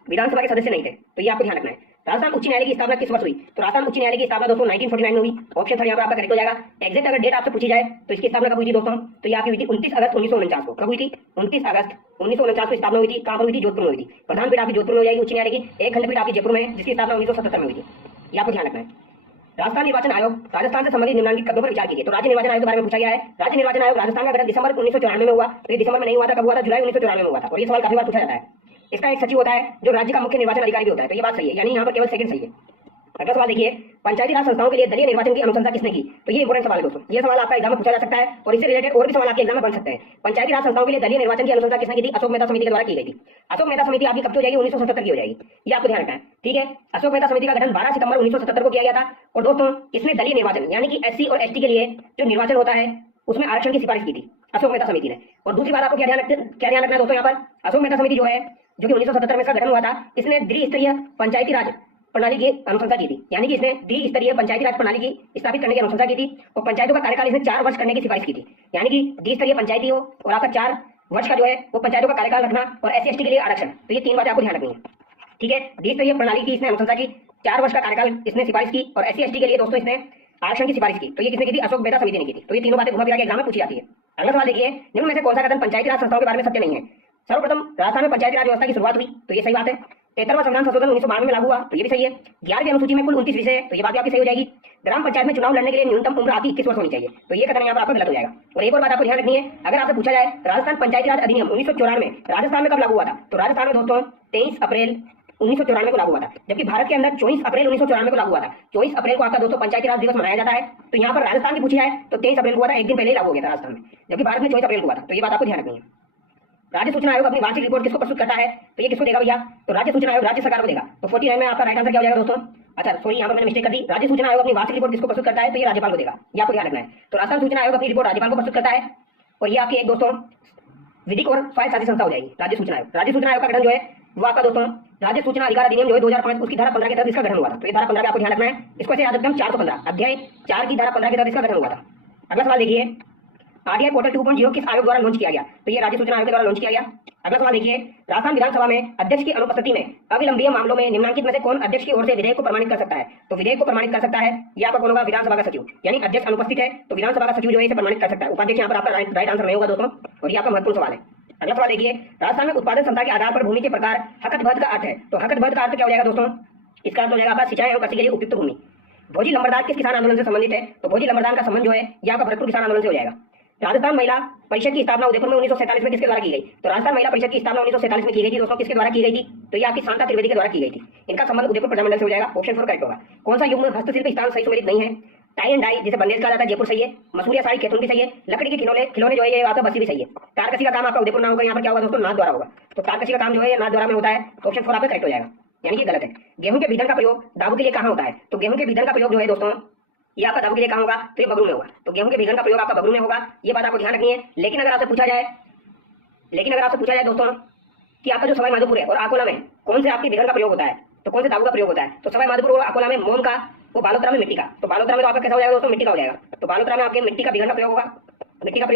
विधानसभा के सदस्य नहीं थे। तो ये आपको ध्यान रखना है। राजस्थान उच्च न्यायालय की स्थापना किस वर्ष हुई? तो राजस्थान उच्च न्यायालय की स्थापना दोस्तों 1949 में हुई। ऑप्शन 3 यहाँ पर आपका करेक्ट हो जाएगा। एग्जैक्ट अगर डेट आपसे पूछी जाए तो इसकी स्थापना कब हुई थी दोस्तों? तो ये आपकी हुई थी 29 अगस्त 1949 को। कब हुई थी? 29 अगस्त 1949 को स्थापना हुई थी। कहाँ पर हुई थी? जोधपुर में हुई थी। प्रधान पीठ आपकी जोधपुर में हो जाएगी उच्च न्यायालय की। एक खंडपीठ आपकी जयपुर में, जिसकी स्थापना 1977 में हुई थी। ये आपको ध्यान रखना है। राजस्थान निर्वाचन आयोग राजस्थान से संबंधित निम्नलिखित कदमों पर विचार कीजिए। तो राज्य निर्वाचन आयोग के बारे में पूछा गया है। राज्य निर्वाचन आयोग राजस्थान का गठन दिसंबर 1994 में हुआ। तो ये दिसंबर में नहीं हुआ था, कब हुआ था? जुलाई 1994 में हुआ था। और ये सवाल काफी बार पूछा जाता है। इसका एक सचिव होता है जो राज्य का मुख्य निर्वाचन अधिकारी भी होता है। तो ये बात सही है, यानी यहाँ पर केवल सेकंड सही है। अगला सवाल देखिए, पंचायती राज संस्थाओं के लिए दलीय निर्वाचन की अनुशंसा किसने की? तो ये इंपॉर्टेंट सवाल है दोस्तों, ये सवाल आपका एग्जाम में पूछा जा सकता है और इससे रिलेटेड और भी सवाल आपके एग्जाम में बन सकते हैं। पंचायती राज संस्थाओं के लिए दलीय निर्वाचन की अनुशंसा किसने की थी? अशोक मेहता समिति के द्वारा की गई थी। अशोक मेहता समिति आपकी कब की हो जाएगी? 1977 की हो जाएगी, ये आपको ध्यान रखना है, ठीक है। अशोक मेहता समिति का गठन 12 सितंबर 1977 को किया गया था। और दोस्तों इसने दलीय निर्वाचन यानी कि SC और ST के लिए जो निर्वाचन होता है उसमें आरक्षण की सिफारिश की थी अशोक मेहता समिति ने। और दूसरी बात आपको क्या ध्यान रखना है दोस्तों, यहाँ पर अशोक मेहता समिति जो है, जो कि 1977 में इसका गठन हुआ था, इसने द्विस्तरीय पंचायती राज प्रणाली की अनुशंसा की थी, यानी कि इसने द्विस्तरीय पंचायती राज प्रणाली की स्थापित करने की अनुशंसा की थी। और पंचायतों का कार्यकाल इसने 4 वर्ष करने की सिफारिश की थी, यानी कि द्विस्तरीय पंचायती हो और आपका 4 वर्ष का जो है वो पंचायतों का कार्यकाल रखना और SC ST के लिए आरक्षण। तो ये 3 बातें आपको ध्यान रखनी है, ठीक है। द्विस्तरीय प्रणाली की इसने अनुशंसा की, 4 वर्ष का कार्यकाल इसने सिफारिश की और SC ST के लिए दोस्तों इसने आरक्षण की सिफारिश की। तो ये किसने की थी? अशोक मेहता समिति ने की थी। तो ये तीनों बातें घुमा फिरा के एग्जाम में पूछी जाती है। अगला सवाल देखिए, निम्न में से कौन सा कथन पंचायती राज संस्थाओं के बारे में सत्य नहीं है? सर्वप्रथम राजस्थान में पंचायती राज व्यवस्था की शुरुआत हुई, तो ये सही बात है। 73वां संविधान संशोधन 1992 में लागू हुआ, तो ये भी सही है। 11वीं अनुसूची में कुल 29 विषय है, तो ये बात भी आपकी सही हो जाएगी। ग्राम पंचायत में चुनाव लड़ने के लिए न्यूनतम उम्र आपकी 21 वर्ष होनी चाहिए, तो ये कथन यहाँ पर आपका गलत हो जाएगा। और एक और बात आपको ध्यान रखनी है, अगर आपसे पूछा जाए राजस्थान पंचायती राज अधिनियम 1994 राजस्थान में कब लागू हुआ था? तो राजस्थान में दोस्तों 23 अप्रैल 1994 को लागू हुआ था, जबकि भारत के अंदर 24 अप्रैल 1994 को लागू हुआ था। 24 अप्रैल को आपका दोस्तों पंचायती राज दिवस मनाया जाता है। तो यहाँ पर राजस्थान की पूछी जाए तो 23 अप्रैल को हुआ था, एक दिन पहले ही लागू हो गया था राजस्थान में, जबकि भारत में 24 अप्रैल को हुआ था। तो ये बात आपको ध्यान रखनी है। राज्य सूचना आयोग अपनी वार्षिक रिपोर्ट किसको प्रस्तुत करता है? तो ये किसको देगा भैया? तो राज्य सूचना आयोग राज्य सरकार को देगा। तो 49 में आपका राइट आंसर क्या हो जाएगा दोस्तों? अच्छा सॉरी, यहाँ पर मैंने मिस्टेक कर दी। राज्य सूचना आयोग अपनी वार्षिक रिपोर्ट किसको प्रस्तुत करता है? तो ये राज्यपाल को देगा, ये आपको ध्यान रखना है। तो राजस्थान सूचना आयोग अपनी रिपोर्ट राज्यपाल को प्रस्तुत करता है और ये आपकी एक दोस्तों विधिक और स्वायत्त शासी संस्था हो जाएगी राज्य सूचना आयोग। राज्य सूचना आयोग का गठन जो है वो आपका दोस्तों राज्य सूचना अधिकार अधिनियम जो है 2005 उसकी धारा 15 के तहत इसका गठन हुआ था। तो ये धारा 15 का आपको ध्यान रखना है, इसको ऐसे याद रखते हैं 415 अध्याय 4 की धारा 15 के तहत इसका गठन हुआ था। अगला सवाल देखिए, RTI पोर्टल 2.0 किस आयोग द्वारा लॉन्च किया गया? तो ये राज्य सूचना आयोग के द्वारा लॉन्च किया गया। अगला सवाल देखिए, राजस्थान विधानसभा में अध्यक्ष की अनुपस्थिति में अविलंबीय मामलों में निम्नलिखित में से कौन अध्यक्ष की ओर से विधेयक को प्रमाणित कर सकता है? तो विधेयक को प्रमाणित कर सकता है ये आपका कौन होगा? विधानसभा का सचिव, यानी अध्यक्ष अनुपस्थित है तो विधानसभा का सचिव जो है इसे प्रमाणित कर सकता है। उपाध्यक्ष यहाँ पर आपका राइट आंसर नहीं होगा दोस्तों, और ये आपका महत्वपूर्ण सवाल है। अगला सवाल देखिए, राजस्थान में उत्पादन क्षमता के आधार पर भूमि के प्रकार हकत-भद का अर्थ है। तो हकत-भद का अर्थ क्या हो जाएगा दोस्तों? इसका अर्थ हो जाएगा आपका सिंचाई एवं कृषि के लिए उपयुक्त भूमि। भोजी लंबरदार किस किसान आंदोलन से संबंधित है? तो भोजी लंबरदार का संबंध जो है यहाँ का भरतपुर किसान आंदोलन से हो जाएगा। राजस्थान महिला परिषद की स्थापना उदयपुर में 1947 में किसके द्वारा की गई? तो राजस्थान महिला परिषद की स्थापना 1947 में की गई थी दोस्तों, किसके द्वारा की गई थी? तो ये आपकी शांता त्रिवेदी के द्वारा की गई थी। इनका संबंध उदयपुर प्रजामंडल से हो जाएगा, ऑप्शन 4 करेक्ट होगा। कौन सा युग्म हस्तशिल्प स्थान सही सुमेलित नहीं है? टाई एंड डाई जिसे बंदेज कहा जाता है जयपुर सही है, मसूरिया साड़ी कैथून भी सही है, लकड़ी के खिलौने जो है ये आपका बस्ती भी सही है। तारकसी का काम आपका उदयपुर ना होगा, यहाँ पर क्या होगा दोस्तों? नाथ द्वारा होगा। तो तारकसी का काम जो है नाथ द्वारा में होता है, तो ऑप्शन 4 आपका करेक्ट हो जाएगा, यानी कि गलत है। गेहूं के बीधन का प्रयोग दाबू के लिए कहाँ होता है? तो गेहूं के बीधन का प्रयोग जो है दोस्तों ये आपका दाबू के लिए कहाँ होगा? तो ये बगरू में होगा। तो गेहूं के बीधन का प्रयोग आपका बगरू में होगा, ये बात आपको ध्यान रखनी है। लेकिन अगर आपसे पूछा जाए दोस्तों कि आपका जो सवाई माधोपुर है और अकोला में कौन से आपके बीधन का प्रयोग होता है, तो कौन से दाबू का प्रयोग होता है? तो सवाई माधोपुर और अकोला में मोम का, वो बालोतरा में मिट्टी का। तो बालोतरा में तो आपका कैसा हो जाएगा दोस्तों? मिट्टी का हो जाएगा। तो बालोतरा में आपके मिट्टी का बीघन का प्रयोग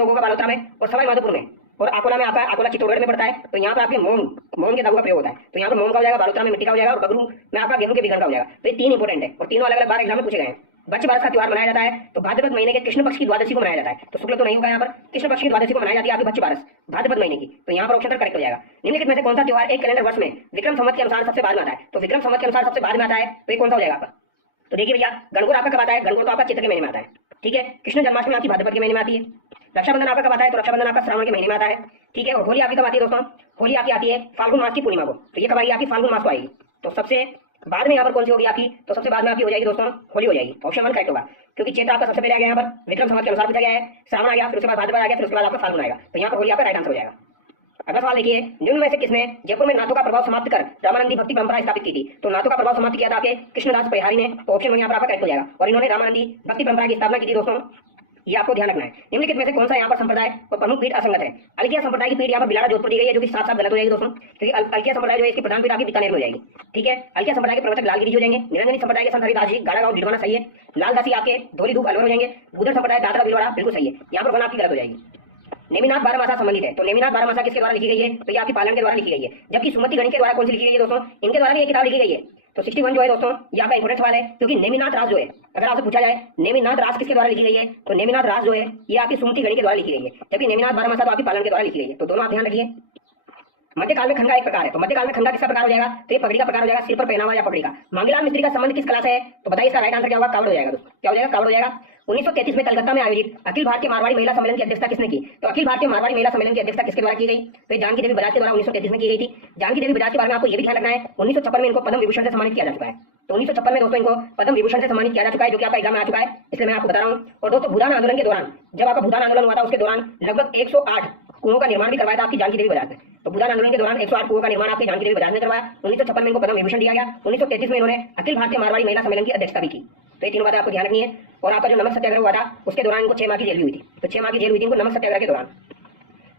होगा बालोतरा में, और सवाई माधोपुर में और अकोला में आपका, अकोला चित्तौड़गढ़ में पड़ता है, तो यहाँ पर आपके मोम के दाबू का प्रयोग होता है। तो यहाँ पर मोम का हो जाएगा, बालोतरा में मिट्टी का हो जाएगा और बगरू में आपका गेहूं के बीघन का हो जाएगा। तो ये 3 इंपॉर्टेंट है और तीनों अलग अलग बार एग्जाम में पूछे गए हैं। बच्चे बारस का त्योहार मनाया जाता है तो भाद्रपद महीने के कृष्ण पक्ष की द्वादशी को मनाया जाता है। तो शुक्ल तो नहीं होगा यहाँ पर, कृष्ण पक्ष की द्वादशी को मनाई जाती है आपकी बच्चे बारस भाद्रपद महीने की। तो यहाँ पर ऑप्शन करेक्ट हो जाएगा। निम्नलिखित में से कौन सा त्योहार एक कैलेंडर वर्ष में विक्रम संवत के अनुसार सबसे बाद में आता है? तो विक्रम संवत के अनुसार सबसे बाद में आता है, तो ये कौन सा हो जाएगा आपका? तो देखिए भैया, गणगौर आपका कब आता है? गणगौर तो आपका चित्र के महीने में आता है, ठीक है। कृष्ण जन्माष्टमी आपकी भाद्रपद के महीने में आती है। रक्षाबंधन आपका कब आता है? तो रक्षाबंधन आपका श्रावण के महीने में आता है, ठीक है। और होली आपकी कब आती है दोस्तों? होली आपकी आती है फाल्गुन मास की पूर्णिमा को। तो ये कब आएगी? आपकी फाल्गुन मास को आएगी। तो सबसे बाद में यहाँ पर कौन सी होगी आपकी? तो सबसे बाद में आपकी हो जाएगी दोस्तों होली हो जाएगी, ऑप्शन 1 करेक्ट होगा। क्योंकि चैत्र आपका सबसे पहले आ गया यहाँ पर, विक्रम संवत के अनुसार पूछा गया है, श्रावण आ गया, फिर उसके बाद भाद्रपद आ गया, फिर उसके बाद आपका फाल्गुन आएगा। तो यहाँ पर होली आपका राइट आंसर हो जाएगा। अगला सवाल देखिए, निम्न में से किसने जयपुर में नाथों का प्रभाव समाप्त कर रामानंदी भक्ति परंपरा स्थापित की थी? तो नाथों का प्रभाव समाप्त किया था आपके कृष्णदास परिहारी ने, तो ऑप्शन 1 यहाँ पर आपका करेक्ट हो जाएगा। और इन्होंने रामानंदी भक्ति परंपरा की स्थापना की थी दोस्तों, ये आपको ध्यान रखना है। निम्नलिखित में से कौन सा यहाँ पर संप्रदाय और प्रमुख पीठ असंगत है? अलगिया संप्रदाय की पीठ यहाँ पर बिलाड़ा जोधपुर दी गई है, जो कि साफ साफ गलत हो जाएगी दोस्तों, क्योंकि अलगिया संप्रदाय जो है इसकी प्रधान पीठ आपकी बीकानेर में हो जाएगी, ठीक है। अलगिया संप्रदाय के प्रवचक लालगिरी हो जाएंगे। निरंजनी संप्रदाय के संत हरिदास जी गाड़ागांव डिडवाना सही है। लालदासी आपके धोली धूप अलवर हो जाएंगे। बुधर संप्रदाय दादरा बिलवाड़ा बिल्कुल सही है, यहाँ पर वन आपकी गलत हो जाएगी। नेमिनाथ बारहमासा संबंधित है, तो नेमिनाथ बारहमासा किसके द्वारा लिखी गई है? तो ये आपकी पालन के द्वारा लिखी गई है। जबकि सुमति गणित के द्वारा कौन सी लिखी गई है दोस्तों? इनके द्वारा भी एक किताब लिखी गई है। तो 61 जो है दोस्तों ये आपका इंपोर्टेंट सवाल है, क्योंकि नेमिनाथ राज जो है, अगर आपसे पूछा जाए नेमिनाथ राज किसके द्वारा लिखी गई है, तो नेमिनाथ राज जो है ये आपकी सुमति गणित के द्वारा लिखी गई है, जबकि नेमिनाथ बारहमासा तो आपकी पालन के द्वारा लिखी गई है। तो दोनों आप ध्यान रखिए। मध्यकाल में खंगा एक प्रकार है, तो मध्यकाल में खंगा किसका प्रकार हो जाएगा? तो ये पगड़ी का प्रकार हो जाएगा, सिर पर पहना हुआ या पगड़ी का। मांगीलाल मिस्त्री का संबंध किस कला से है? तो बताइए इसका राइट आंसर क्या होगा? कावड़ हो जाएगा दोस्तों। क्या हो जाएगा? कावड़ हो जाएगा। 1933 में कलकत्ता में आयोजित अखिल भारतीय मारवाड़ी महिला सम्मेलन की अध्यक्षता किसने की? तो अखिल भारतीय मारवाड़ी महिला सम्मेलन की अध्यक्षता किसके द्वारा की गई? तो जानकी देवी बजाज के द्वारा 1933 में की गई थी। जानकी देवी बजाज के बारे में आपको यह भी ध्यान रखना है, 1956 में इनको पद्म विभूषण से सम्मानित किया जा चुका है। तो 1956 में दोस्तों इनको पद्म विभूषण से सम्मानित किया जा चुका है, जो कि आपका एग्जाम में आ चुका है, इसलिए मैं आपको बता रहा हूं। और दोस्तों भूदान आंदोलन के दौरान, जब आपका भूदान आंदोलन हुआ था, उसके दौरान लगभग 108 कुओं का निर्माण भी करवाया था आपकी जानकी देवी बजाज ने। तो भूदान आंदोलन के दौरान 108 कुओं का निर्माण आपकी जानकी देवी बजाज ने करवाया। 1956 में इनको पद्म विभूषण दिया गया। 1933 में इन्होंने अखिल भारतीय मारवाड़ी महिला सम्मेलन की अध्यक्षता भी की। तो ये तीनों बातें आपको ध्यान रखनी है। और आपका जो नमक सत्याग्रह हुआ था, उसके दौरान इनको 6 माह की जेल भी हुई थी। तो 6 माह की जेल हुई थी इनको नमक सत्याग्रह के दौरान।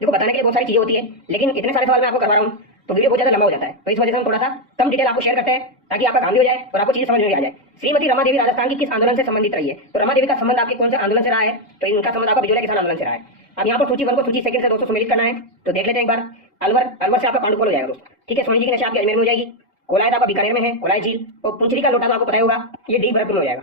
देखो बताने के लिए बहुत सारी चीजें होती है, लेकिन इतने सारे सवाल मैं आपको करवा रहा हूँ तो वीडियो बहुत ज्यादा लंबा हो जाता है। तो इस वजह से हम थोड़ा सा कम डिटेल आपको शेयर करते हैं, ताकि आपका काम भी हो जाए और आपको चीजें समझ में भी आ जाए। श्रीमती रमा देवी राजस्थान की किस आंदोलन से संबंधित रही है? तो रमा देवी का संबंध आपके कौन से आंदोलन से रहा है? तो इनका संबंध आपका बिजोलिया किसान आंदोलन से रहा है। अब यहाँ पर सूची 1 को सूची 2 से दोस्तों सम्मिलित करना है, तो देख लेते हैं एक बार। अलवर से आपका पांडुपोल हो जाएगा दोस्तों, ठीक है। सोनी जी की नशा आपकी अजमेर में हो जाएगी। कोलायत आपका बीकानेर में है, कोलाई झील। और पुंचरी का लोटा तो आपको पता होगा, ये डी भरतपुर में हो जाएगा।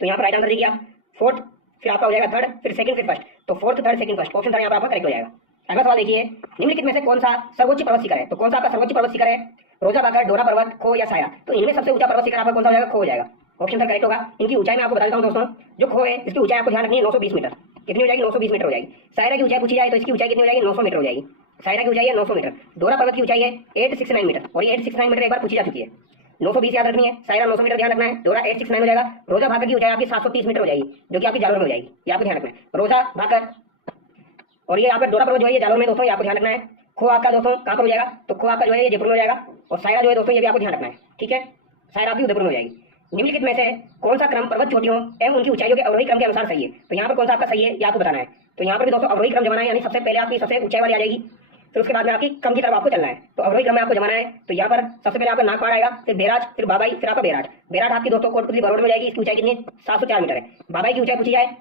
तो यहाँ पर राइट आंसर देखिए आप, 4th, फिर आपका हो जाएगा 3rd, फिर 2nd, फिर 1st। तो 4th, 3rd, 2nd, 1st option 3 यहाँ पर आपका करेक्ट हो जाएगा। अगला सवाल देखिए, निम्नलिखित में से कौन सा सर्वोच्च पर्वत शिखर है? तो कौन सा आपका सर्वोच्च पर्वत शिखर है? रोजा बाकर, डोरा पर्वत, खो या साया? तो इनमें सबसे ऊंचा पर्वत शिखर आपका कौन सा हो जाएगा? खो हो जाएगा। ऑप्शन 3 करेक्ट होगा। इनकी ऊंचाई मैं आपको बता देता हूं दोस्तों, जो खो है इसकी ऊंचाई आपको ध्यान रखनी है 920 मीटर। कितनी हो जाएगी? 920 मीटर हो जाएगी। सायरा की ऊंचाई पूछी जाए तो इसकी ऊंचाई कितनी हो जाएगी? 900 मीटर हो जाएगी। सायरा की ऊंचाई है 900 मीटर। डोरा पर्वत की ऊंचाई है 869 मीटर, और ये 869 मीटर एक बार पूछी जा चुकी है। 920 याद रखनी है, सायरा 900 मीटर ध्यान रखना है, डोरा 869 हो जाएगा। रोजा भाकर की ऊंचाई आपकी 730 मीटर हो जाएगी, जो कि आपकी जालोर में हो जाएगी। ये आपको ध्यान रखना है, रोजा भाकर। और ये आपका डोरा पर्वत जो है ये जालोर में दोस्तों, ये आपको ध्यान रखना है। खो आपका दोस्तों कहाँ पर हो जाएगा? तो खो आपका जो है ये जयपुर में हो जाएगा। और सायरा जो है दोस्तों ये भी आपको ध्यान रखना है, ठीक है। सायरा आपकी उदयपुर में हो जाएगी। निम्नलिखित में से कौन सा क्रम पर्वत चोटियों एवं उनकी ऊंचाइयों के अवरोही क्रम के अनुसार सही है? तो यहाँ पर कौन सा आपका सही है ये आपको बताना है। तो यहाँ पर भी दोस्तों अवरोही क्रम जमाना है, यानी सबसे पहले आपकी सबसे ऊंचाई वाली आ जाएगी, फिर उसके बाद में आपकी कम की तरफ आपको चलना है। तो अवरोही क्रम में आपको जमाना है। तो यहाँ पर सबसे पहले आपका नागपाड़ आएगा, फिर बेराज, फिर बाबाई, फिर आपका बेराट। बेराट आपकी दोस्तों कोटपुतली बरोड़ में हो जाएगी। इसकी ऊंचाई कितनी? 704 मीटर है। बाबाई की ऊंचाई पूछी जाए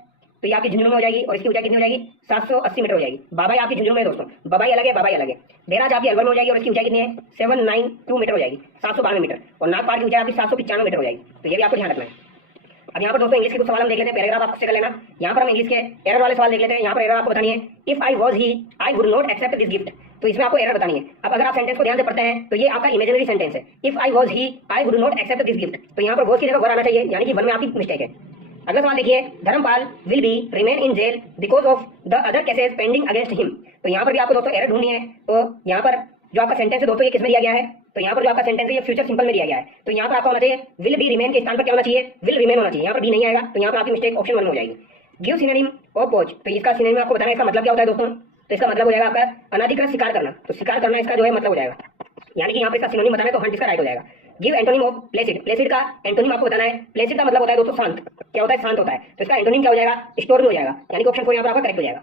तो ये आपकी झुंझुनू में हो जाएगी, और इसकी ऊंचाई कितनी हो जाएगी? 780 मीटर हो जाएगी। बाबाई आपकी झुंझुनू में है दोस्तों, बाबाई अलग है, बाबाई अलग है। बेराज आपकी अलवर में हो जाएगी, और इसकी ऊंचाई कितनी है? 792 मीटर हो जाएगी, 792 मीटर। और नागपाड़ की ऊंचाई आपकी 795 मीटर हो जाएगी। तो ये भी आपको ध्यान रखना है। अब यहाँ पर दोस्तों इंग्लिश के कुछ सवाल हम देख लेते हैं, पैराग्राफ आप खुद से कर लेना। यहाँ पर हम इंग्लिश के एरर वाले सवाल देख लेते हैं। यहाँ पर एरर आपको बतानी है, if I was he I would not accept this gift. तो इसमें आपको एरर बतानी है। अब अगर आप सेंटेंस को ध्यान से पढ़ते हैं तो ये आपका इमेजिनरी सेंटेंस है। If I was he I would not accept this gift, तो यहाँ पर वाज की जगह वर आना चाहिए, यानी कि वन में आपकी मिस्टेक है। अगला सवाल देखिए, Dharampal will be remain in jail because of the other cases pending against him. तो यहाँ पर भी आपको दोस्तों एरर ढूंढनी है। तो यहाँ पर जो आपका सेंटेंस है दोस्तों ये किसमें दिया गया है? तो यहाँ पर जो आपका सेंटेंस है ये फ्यूचर सिंपल में दिया गया है। तो यहाँ पर आपका होना चाहिए विल बी रिमेन के स्थान पर क्या होना चाहिए? विल रिमेन होना चाहिए। यहाँ पर बी नहीं आएगा, तो यहाँ पर आपकी मिस्टेक ऑप्शन 1 में हो जाएगी। गिव सिनोनिम ऑफ पोच, तो इसका सिनोनिम आपको बताना है, इसका मतलब क्या होता है दोस्तों? तो इसका मतलब हो जाएगा आपका अनाधिकृत शिकार करना। तो शिकार करना इसका जो है मतलब हो जाएगा, यानी कि यहाँ पे इसका सिनोनिम बताना है, तो हंट इसका राइट हो जाएगा। Give antonym of Placid, Placid का एंटोनिम आपको बताना है। प्लेसिड का मतलब होता है दोस्तों शांत। क्या होता है? शांत होता है। तो इसका एंटोनिम क्या हो जाएगा? स्टोर्म हो जाएगा, यानी कि ऑप्शन 4 यहाँ पर आपका करेक्ट हो जाएगा।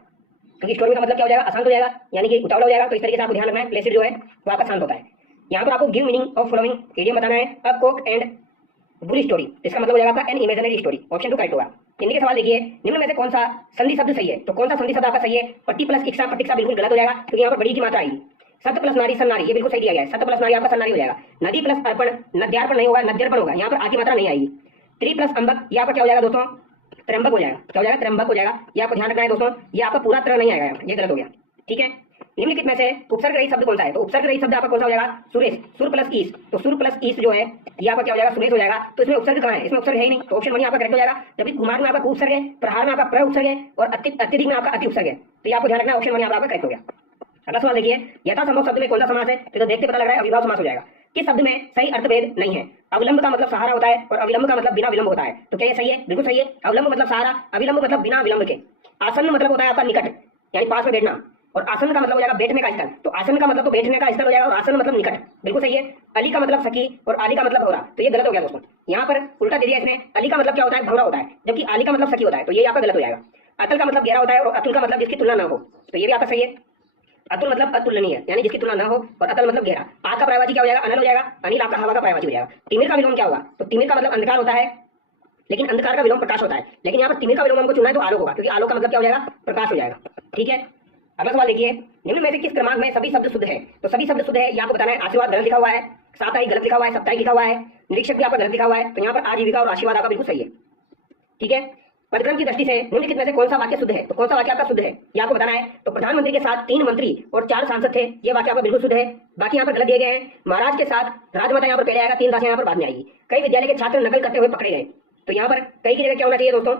क्योंकि स्टोर्म का मतलब क्या हो जाएगा? अशांत हो जाएगा, यानी कि उतावला हो जाएगा। तो इस तरीके से आपको ध्यान रखना है, प्लेसिड जो है वो आपका शांत होता है। यहाँ पर आपको give meaning of following idiom बताना है, अ कोक एंड बुरी स्टोरी। इसका मतलब हो जाएगा आपका an imaginary story. Option 2 correct होगा। हिंदी के सवाल देखिए, निम्न में से कौन सा संधि शब्द सही है? तो कौन सा संधि शब्द आपका सही है? पट्टी प्लस इक्सा, प्रतीक्षा बिल्कुल गलत हो जाएगा, क्योंकि यहाँ पर बड़ी की मात्रा आएगी। सत्य प्लस नारी सन्नारी, ये बिल्कुल सही दिया गया है। सत्य प्लस नारी आपका सन्नारी हो जाएगा। नदी प्लस अर्पण, नद्यार्पण नहीं होगा, नद्यर्पण होगा। यहाँ पर आ की मात्रा नहीं आएगी। त्रि प्लस अंबक, ये आपका क्या हो जाएगा दोस्तों? त्रंबक हो जाएगा। क्या हो जाएगा? त्रंबक हो जाएगा। ये आपको ध्यान रखना है दोस्तों, ये आपका पूरा तरह नहीं आएगा, ये गलत हो गया, ठीक है। निम्नलिखित में से उपसर्ग रहित शब्द कौन सा है? तो उपसर्ग रहित शब्द आपका कौन सा हो जाएगा? सुरेश। सुर प्लस ईस, तो सुर प्लस ईस जो है ये आपका क्या हो जाएगा? सुरेश हो जाएगा। तो इसमें उपसर्ग कहाँ है? इसमें उपसर्ग है ही नहीं, तो ऑप्शन 1 आपका करेक्ट हो जाएगा। जबकि कुमार में आपका कु उपसर्ग है, प्रहार में आपका प्र उपसर्ग है, और अत्यधिक में आपका अति उपसर्ग है। तो ये आपको ध्यान रखना है, ऑप्शन 1 आपका करेक्ट हो गया। अगला सवाल देखिए, यथासंभव शब्द में कौन सा समास है? तो देखते पता लग रहा है अविभाव समास हो जाएगा। किस शब्द में सही अर्थभेद नहीं है? अविलंब का मतलब सहारा होता है, और अविलंब का मतलब बिना विलंब होता है। तो क्या ये सही है? बिल्कुल सही है। अविलंब मतलब सहारा, अविलंब मतलब बिना विलंब के। आसन मतलब होता है आपका निकट, यानी पास में बैठना, और आसन का मतलब हो जाएगा बैठने का स्थल। तो आसन का मतलब तो बैठने का स्थल हो जाएगा, और आसन मतलब निकट, बिल्कुल सही है। अली का मतलब सखी, और आली का मतलब भौरा, तो ये गलत हो गया दोस्तों। यहाँ पर उल्टा दे दिया इसने, अली का मतलब क्या होता है? भौरा होता है, जबकि आली का मतलब सखी होता है, तो ये आपका गलत हो जाएगा। अतल का मतलब गहरा होता है, और अतुल का मतलब जिसकी तुलना ना हो, तो ये भी आपका सही है। अतुल मतलब अतुलनीय, यानी जिसकी तुलना ना हो, और अतल मतलब गहरा। आग का पर्यायवाची क्या हो जाएगा? अनल हो जाएगा। अनिल आपका हवा का पर्यायवाची हो जाएगा। तिमिर का विलोम क्या होगा? तो तिमिर का मतलब अंधकार होता है, लेकिन अंधकार का विलोम प्रकाश होता है। लेकिन यहाँ पर तिमिर का विलोम हमको चुनना है तो आलोक होगा, क्योंकि आलोक का मतलब क्या हो जाएगा? प्रकाश हो जाएगा, ठीक है। अगला सवाल देखिए, निम्न में से किस क्रमांक में सभी शब्द शुद्ध है? तो सभी शब्द शुद्ध है, ये आपको बताना है। आशीर्वाद गलत लिखा हुआ है, साप्ताहिक गलत लिखा हुआ है, साप्ताहिक लिखा हुआ है, निरीक्षक भी आपका गलत लिखा हुआ है। तो यहाँ पर आजीविका और आशीर्वाद आपका बिल्कुल सही है, ठीक है। पदक्रम की दृष्टि से निम्नलिखित में से कौन सा वाक्य शुद्ध है? तो कौन सा वाक्य आपका शुद्ध है ये आपको बताना है। तो प्रधानमंत्री के साथ 3 मंत्री और 4 सांसद थे, ये वाक्य आपका बिल्कुल शुद्ध है। बाकी यहाँ पर गलत दिए गए हैं। महाराज के साथ राजमाता यहाँ पर पहले आएगा, 3 राशियां यहाँ पर बाद में आएगी। कई विद्यालय के छात्र नकल करते हुए पकड़े गए, तो यहाँ पर कई की जगह क्या होना चाहिए दोस्तों?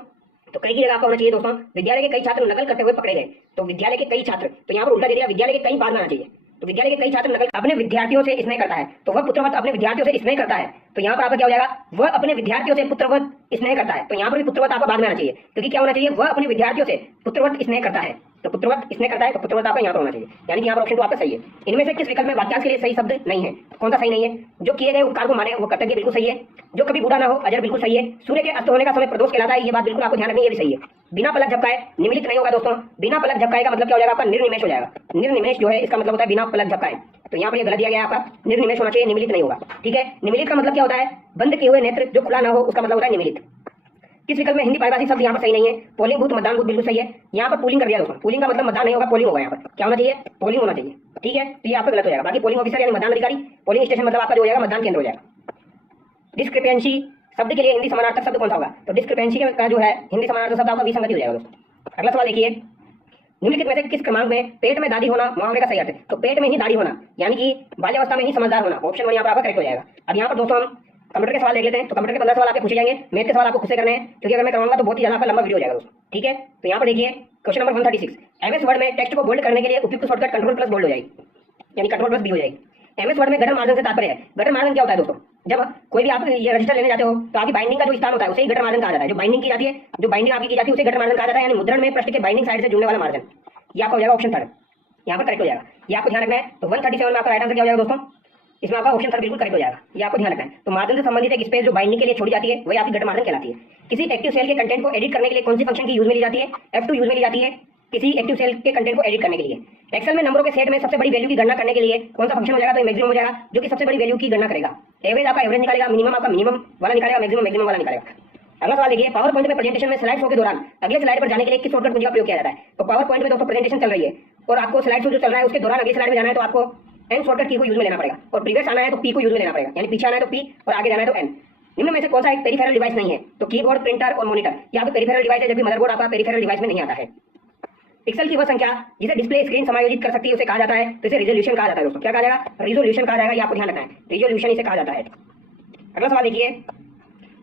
तो कई की जगह आपका होना चाहिए दोस्तों विद्यालय के कई छात्र नकल करते हुए पकड़े गए। तो विद्यालय के कई छात्र, तो यहाँ पर उल्टा दे दिया, विद्यालय के कई बाद में आना चाहिए। तो विद्यालय के कई छात्र नकल अपने विद्यार्थियों से स्नेह करता है, तो वह पुत्रवत अपने विद्यार्थियों से स्नेह करता है। तो यहाँ पर आपका क्या हो जाएगा? वह अपने विद्यार्थियों से पुत्रवत स्नेह करता है। तो यहाँ पर भी पुत्रवत आपका बाद में आना चाहिए, क्योंकि क्या होना चाहिए? वह अपने विद्यार्थियों से पुत्रवत स्नेह करता है। तो पुत्रवत स्नेह करता है, तो पुत्रवत आपका यहाँ पर होना चाहिए, यानी कि यहाँ पर ऑप्शन 2 आपका सही है। इनमें से किस विकल्प में वाक्यांश के लिए सही शब्द नहीं है? कौन सा सही नहीं है? जो किए गए उपकार को माने वो कर्तव्य बिल्कुल सही है। जो कभी बूढ़ा ना हो अजर बिल्कुल सही है। सूर्य के अस्त होने का समय प्रदोष कहलाता है, ये बात बिल्कुल आपको ध्यान रखनी है, ये भी सही है। बिना पलक झपकाए निमिलित नहीं होगा दोस्तों। बिना पलक झपकाए का मतलब क्या हो जाएगा? आपका निर्निमेष हो जाएगा। निर्निमेष जो है इसका मतलब होता है बिना पलक झपकाए। तो यहाँ पर ये गलत दिया गया है आपका, निर्निमेष होना चाहिए, निमिलित नहीं होगा। ठीक है, निमिलित का मतलब क्या होता है? बंद किए हुए नेत्र जो खुला ना हो उसका मतलब होता है निमिलित। किस विकल्प में हिंदी पारिभाषिक शब्द यहाँ पर सही नहीं है? पोलिंग बूथ, मतदान बूथ बिल्कुल सही है। यहाँ पर पोलिंग कर दिया दोस्तों, पोलिंग का मतलब मतदान नहीं होगा, पोलिंग होगा। यहाँ पर क्या होना चाहिए? पोलिंग होना चाहिए। ठीक है, तो ये आपका गलत हो जाएगा। बाकी पोलिंग ऑफिसर यानी मतदान अधिकारी, पोलिंग स्टेशन मतलब आपका जो हो जाएगा मतदान केंद्र हो जाएगा। डिस्क्रिपेंसी शब्द के लिए हिंदी समानार्थक शब्द कौन सा होगा? तो डिस्क्रिपेंसी का जो है हिंदी समानार्थक शब्द आपका विसंगति हो जाएगा दोस्तों। अगला सवाल देखिए, निम्नलिखित में से किस क्रमांक में पेट में दाढ़ी होना मुहावरे का सही अर्थ है? तो पेट में ही दाढ़ी होना यानी कि बाल्यावस्था में ही समझदार होना, ऑप्शन 1 यहाँ पर आपका करेक्ट हो जाएगा। अब यहाँ पर दोस्तों हम कंप्यूटर के सवाल देख लेते हैं। तो कंप्यूटर के 15 सवाल आपके पूछे जाएंगे, मैथ के सवाल आपको खुद से करने हैं, क्योंकि अगर मैं करवाऊंगा तो बहुत ही ज्यादा आपका लंबा वीडियो हो जाएगा दोस्तों। ठीक है, तो यहाँ पर देखिए क्वेश्चन नंबर 136, एमएस वर्ड में टेक्स्ट को बोल्ड करने के लिए उपयुक्त शॉर्टकट कंट्रोल प्लस बोल्ड हो जाएगी, यानी कंट्रोल प्लस बी हो जाएगी। एमएस वर्ड में गटर मार्जिन से तात्पर्य है। गटर मार्जिन क्या होता है दोस्तों? जब कोई भी आप ये रजिस्टर लेने जाते हो तो आपकी बाइंडिंग का जो स्थान होता है उसे ही गटर मार्जिन कहा जाता है। जो बाइंडिंग की जाती है, जो बाइंडिंग आपकी की जाती है उसे गटर मार्जिन कहा जाता है, यानी मुद्रण में पृष्ठ के बाइंडिंग साइड से जुड़ने वाला मार्जिन। ये आपका हो जाएगा ऑप्शन 3, यहाँ पर करेक्ट हो जाएगा। ये आपको ध्यान रखना है। तो 137 में आपका राइट आंसर क्या हो जाएगा दोस्तों? इसमें आपका ऑप्शन 3 बिल्कुल करेक्ट हो जाएगा। ये आपको ध्यान रखना है। तो मार्जिन से संबंधित एक स्पेस जो बाइंडिंग के लिए छोड़ी जाती है वही आपकी गटर मार्जिन कहलाती है। किसी एक्टिव सेल के कंटेंट को एडिट करने के लिए कौन सी फंक्शन की यूज में ली जाती है? F2 यूज में ली जाती है किसी एक्टिव सेल के कंटेंट को एडिट करने के लिए। एक्सेल में नंबरों के सेट में सबसे बड़ी वैल्यू की गणना करने के लिए कौन सा फंक्शन हो जाएगा? तो मैक्सिमम हो जाएगा, जो कि सबसे बड़ी वैल्यू की गणना करेगा। एवरेज आपका एवरेज निकालेगा, मिनिमम आपका मिनिमम वाला निकालेगा, मैक्सिमम मैक्सिमम वाला निकालेगा। अगला सवाल देखिए, पावर पॉइंट में प्रेजेंटेशन में स्लाइड शो के दौरान अगले स्लाइड पर जाने के लिए किस शॉर्टकट कुंजी का प्रयोग किया जाता है? तो पावर पॉइंट में दोस्तों प्रेजेंटेशन चल रही है और आपको स्लाइड शो जो चल रहा है उसके दौरान अगली स्लाइड में जाना है तो आपको एन शॉर्टकट की को यूज में लेना पड़ेगा, और प्रीवियस आना है तो पी को यूज में लेना पड़ेगा, यानी पीछे आना है तो पी और आगे जाना है तो एन। निम्न में से कौन सा एक पेरिफेरल डिवाइस नहीं है? तो कीबोर्ड, प्रिंटर और मॉनिटर। यहाँ पे पेरिफेरल डिवाइस है, जबकि मदरबोर्ड आपका पेरिफेरल डिवाइस में नहीं आता है। पिक्सल की वह संख्या जिसे डिस्प्ले स्क्रीन समायोजित कर सकती है उसे कहा जाता है, तो इसे रिजोल्यूशन कहा जाता है दोस्तों। क्या कहा जाएगा? रिजोल्यूशन कहा जाएगा, ये आपको ध्यान रखना है, रिजोल्यूशन इसे कहा जाता है। अगला सवाल देखिए,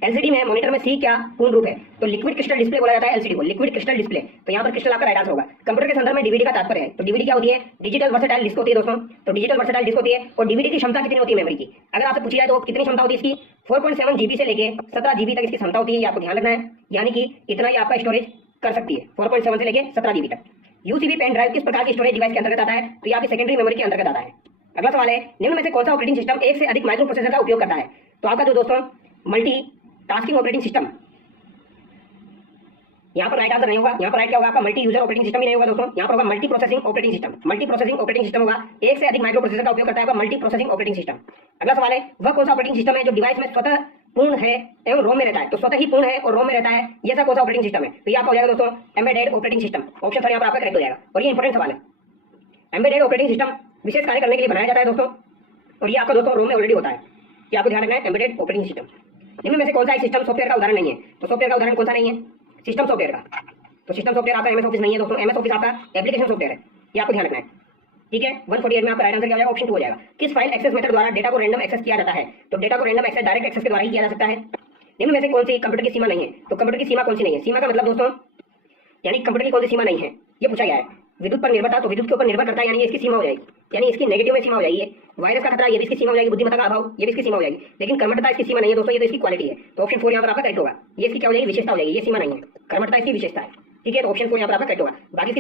एलसीडी में मॉनिटर में सी क्या पूर्ण रूप है? तो लिक्विड क्रिस्टल डिस्प्ले बोला जाता है एलसीडी को, लिक्विड क्रिस्टल डिस्प्ले। तो यहाँ पर क्रिस्टल आपका राइट आंसर होगा। कंप्यूटर के संदर्भ में डीवीडी का तात्पर्य है। तो डीवीडी क्या होती है? डिजिटल वर्सेटाइल डिस्क होती है दोस्तों। तो डिजिटल वर्सेटाइल डिस्क होती है, और डीवीडी की क्षमता कितनी होती है मेमोरी की? अगर आपसे पूछी जाए तो कितनी क्षमता होती है इसकी? 4.7 जीबी से लेके 17 जीबी तक इसकी क्षमता होती है, ये आपको ध्यान रखना है, यानी कि इतना ही आपका स्टोरेज कर सकती है, 4.7 से लेके 17 जीबी तक। यूसीबी पेन ड्राइव किस प्रकार की स्टोरेज डिवाइस के अंतर्गत आता है? तो ये आपकी सेकेंडरी मेमोरी के अंतर्गत आता है। अगला सवाल है, निम्न में से कौन सा ऑपरेटिंग सिस्टम एक से अधिक माइक्रो प्रोसेसर का उपयोग करता है? तो आपका जो दोस्तों मल्टी टास्किंग ऑपरेटिंग सिस्टम, यहाँ पर राइट आंसर नहीं होगा। यहाँ पर राइट क्या होगा? आपका मल्टी यूजर ऑपरेटिंग सिस्टम ही नहीं होगा दोस्तों, यहाँ पर होगा multi processing operating system. Multi processing operating system होगा, एक से अधिक माइक्रो प्रोसेसर का उपयोग करता है मल्टी प्रोसेसिंग ऑपरेटिंग सिस्टम। अगला सवाल है, वह कौन सा ऑपरेटिंग सिस्टम है जो डिवाइस में स्वतः पूर्ण है एवं रोम में रहता है? तो स्वतः ही पूर्ण है और रोम में रहता है, ये ऐसा कौन सा ऑपरेटिंग सिस्टम है? तो ये आपका हो जाएगा दोस्तों एम्बेडेड ऑपरेटिंग सिस्टम। ऑप्शन 3 यहाँ पर आपका करेक्ट हो जाएगा, और ये इंपॉर्टेंट सवाल है। एम्बेडेड ऑपरेटिंग सिस्टम विशेष कार्य करने के लिए बनाया जाता है दोस्तों, और ये आपका दोस्तों रोम में ऑलरेडी होता है, ये आपको ध्यान रखना है, एम्बेडेड ऑपरेटिंग सिस्टम। निम्न में से कौन सा सिस्टम सॉफ्टवेयर का उदाहरण नहीं है? तो सॉफ्टवेयर का उदाहरण कौन सा नहीं है? सिस्टम सॉफ्टवेयर का। तो सिस्टम सॉफ्टवेयर आपका एमएस ऑफिस नहीं है दोस्तों, एमएस ऑफिस आपका एप्लीकेशन सॉफ्टवेयर है, ये आपको ध्यान रखना है। ठीक है, 148 में आपका राइट आंसर क्या हो जाएगा? ऑप्शन 2 हो जाएगा। किस फाइल एक्सेस मेथड द्वारा डेटा को रैंडम एक्सेस किया जाता है? तो डेटा को रैंडम एक्सेस डायरेक्ट एक्सेस के द्वारा ही किया जा सकता है। निम्न में से कौन सी कंप्यूटर की सीमा नहीं है? तो कंप्यूटर की सीमा कौन सी नहीं है? सीमा का मतलब दोस्तों यानी कंप्यूटर की कौन सी सीमा नहीं है, ये पूछा गया है। विद्युत पर निर्भरता, तो विद्युत के ऊपर निर्भर करता है, यानी इसकी सीमा हो जाएगी, यानी इसकी नेगेटिव में सीमा हो जाएगी। वायरस का खतरा, ये भी इसकी सीमा हो जाएगी। बुद्धिमत्ता का अभाव, ये भी इसकी सीमा हो जाएगी। लेकिन कर्मठता इसकी सीमा नहीं है दोस्तों, ये तो इसकी क्वालिटी है। तो ऑप्शन 4 यहाँ पर आपका करेक्ट होगा, ये इसकी क्या हो जाएगी? विशेषता हो जाएगी, ये सीमा नहीं है, कर्मठता इसकी विशेषता है। ठीक है, तो ऑप्शन 4 यहाँ पर आपका करेक्ट होगा। बाकी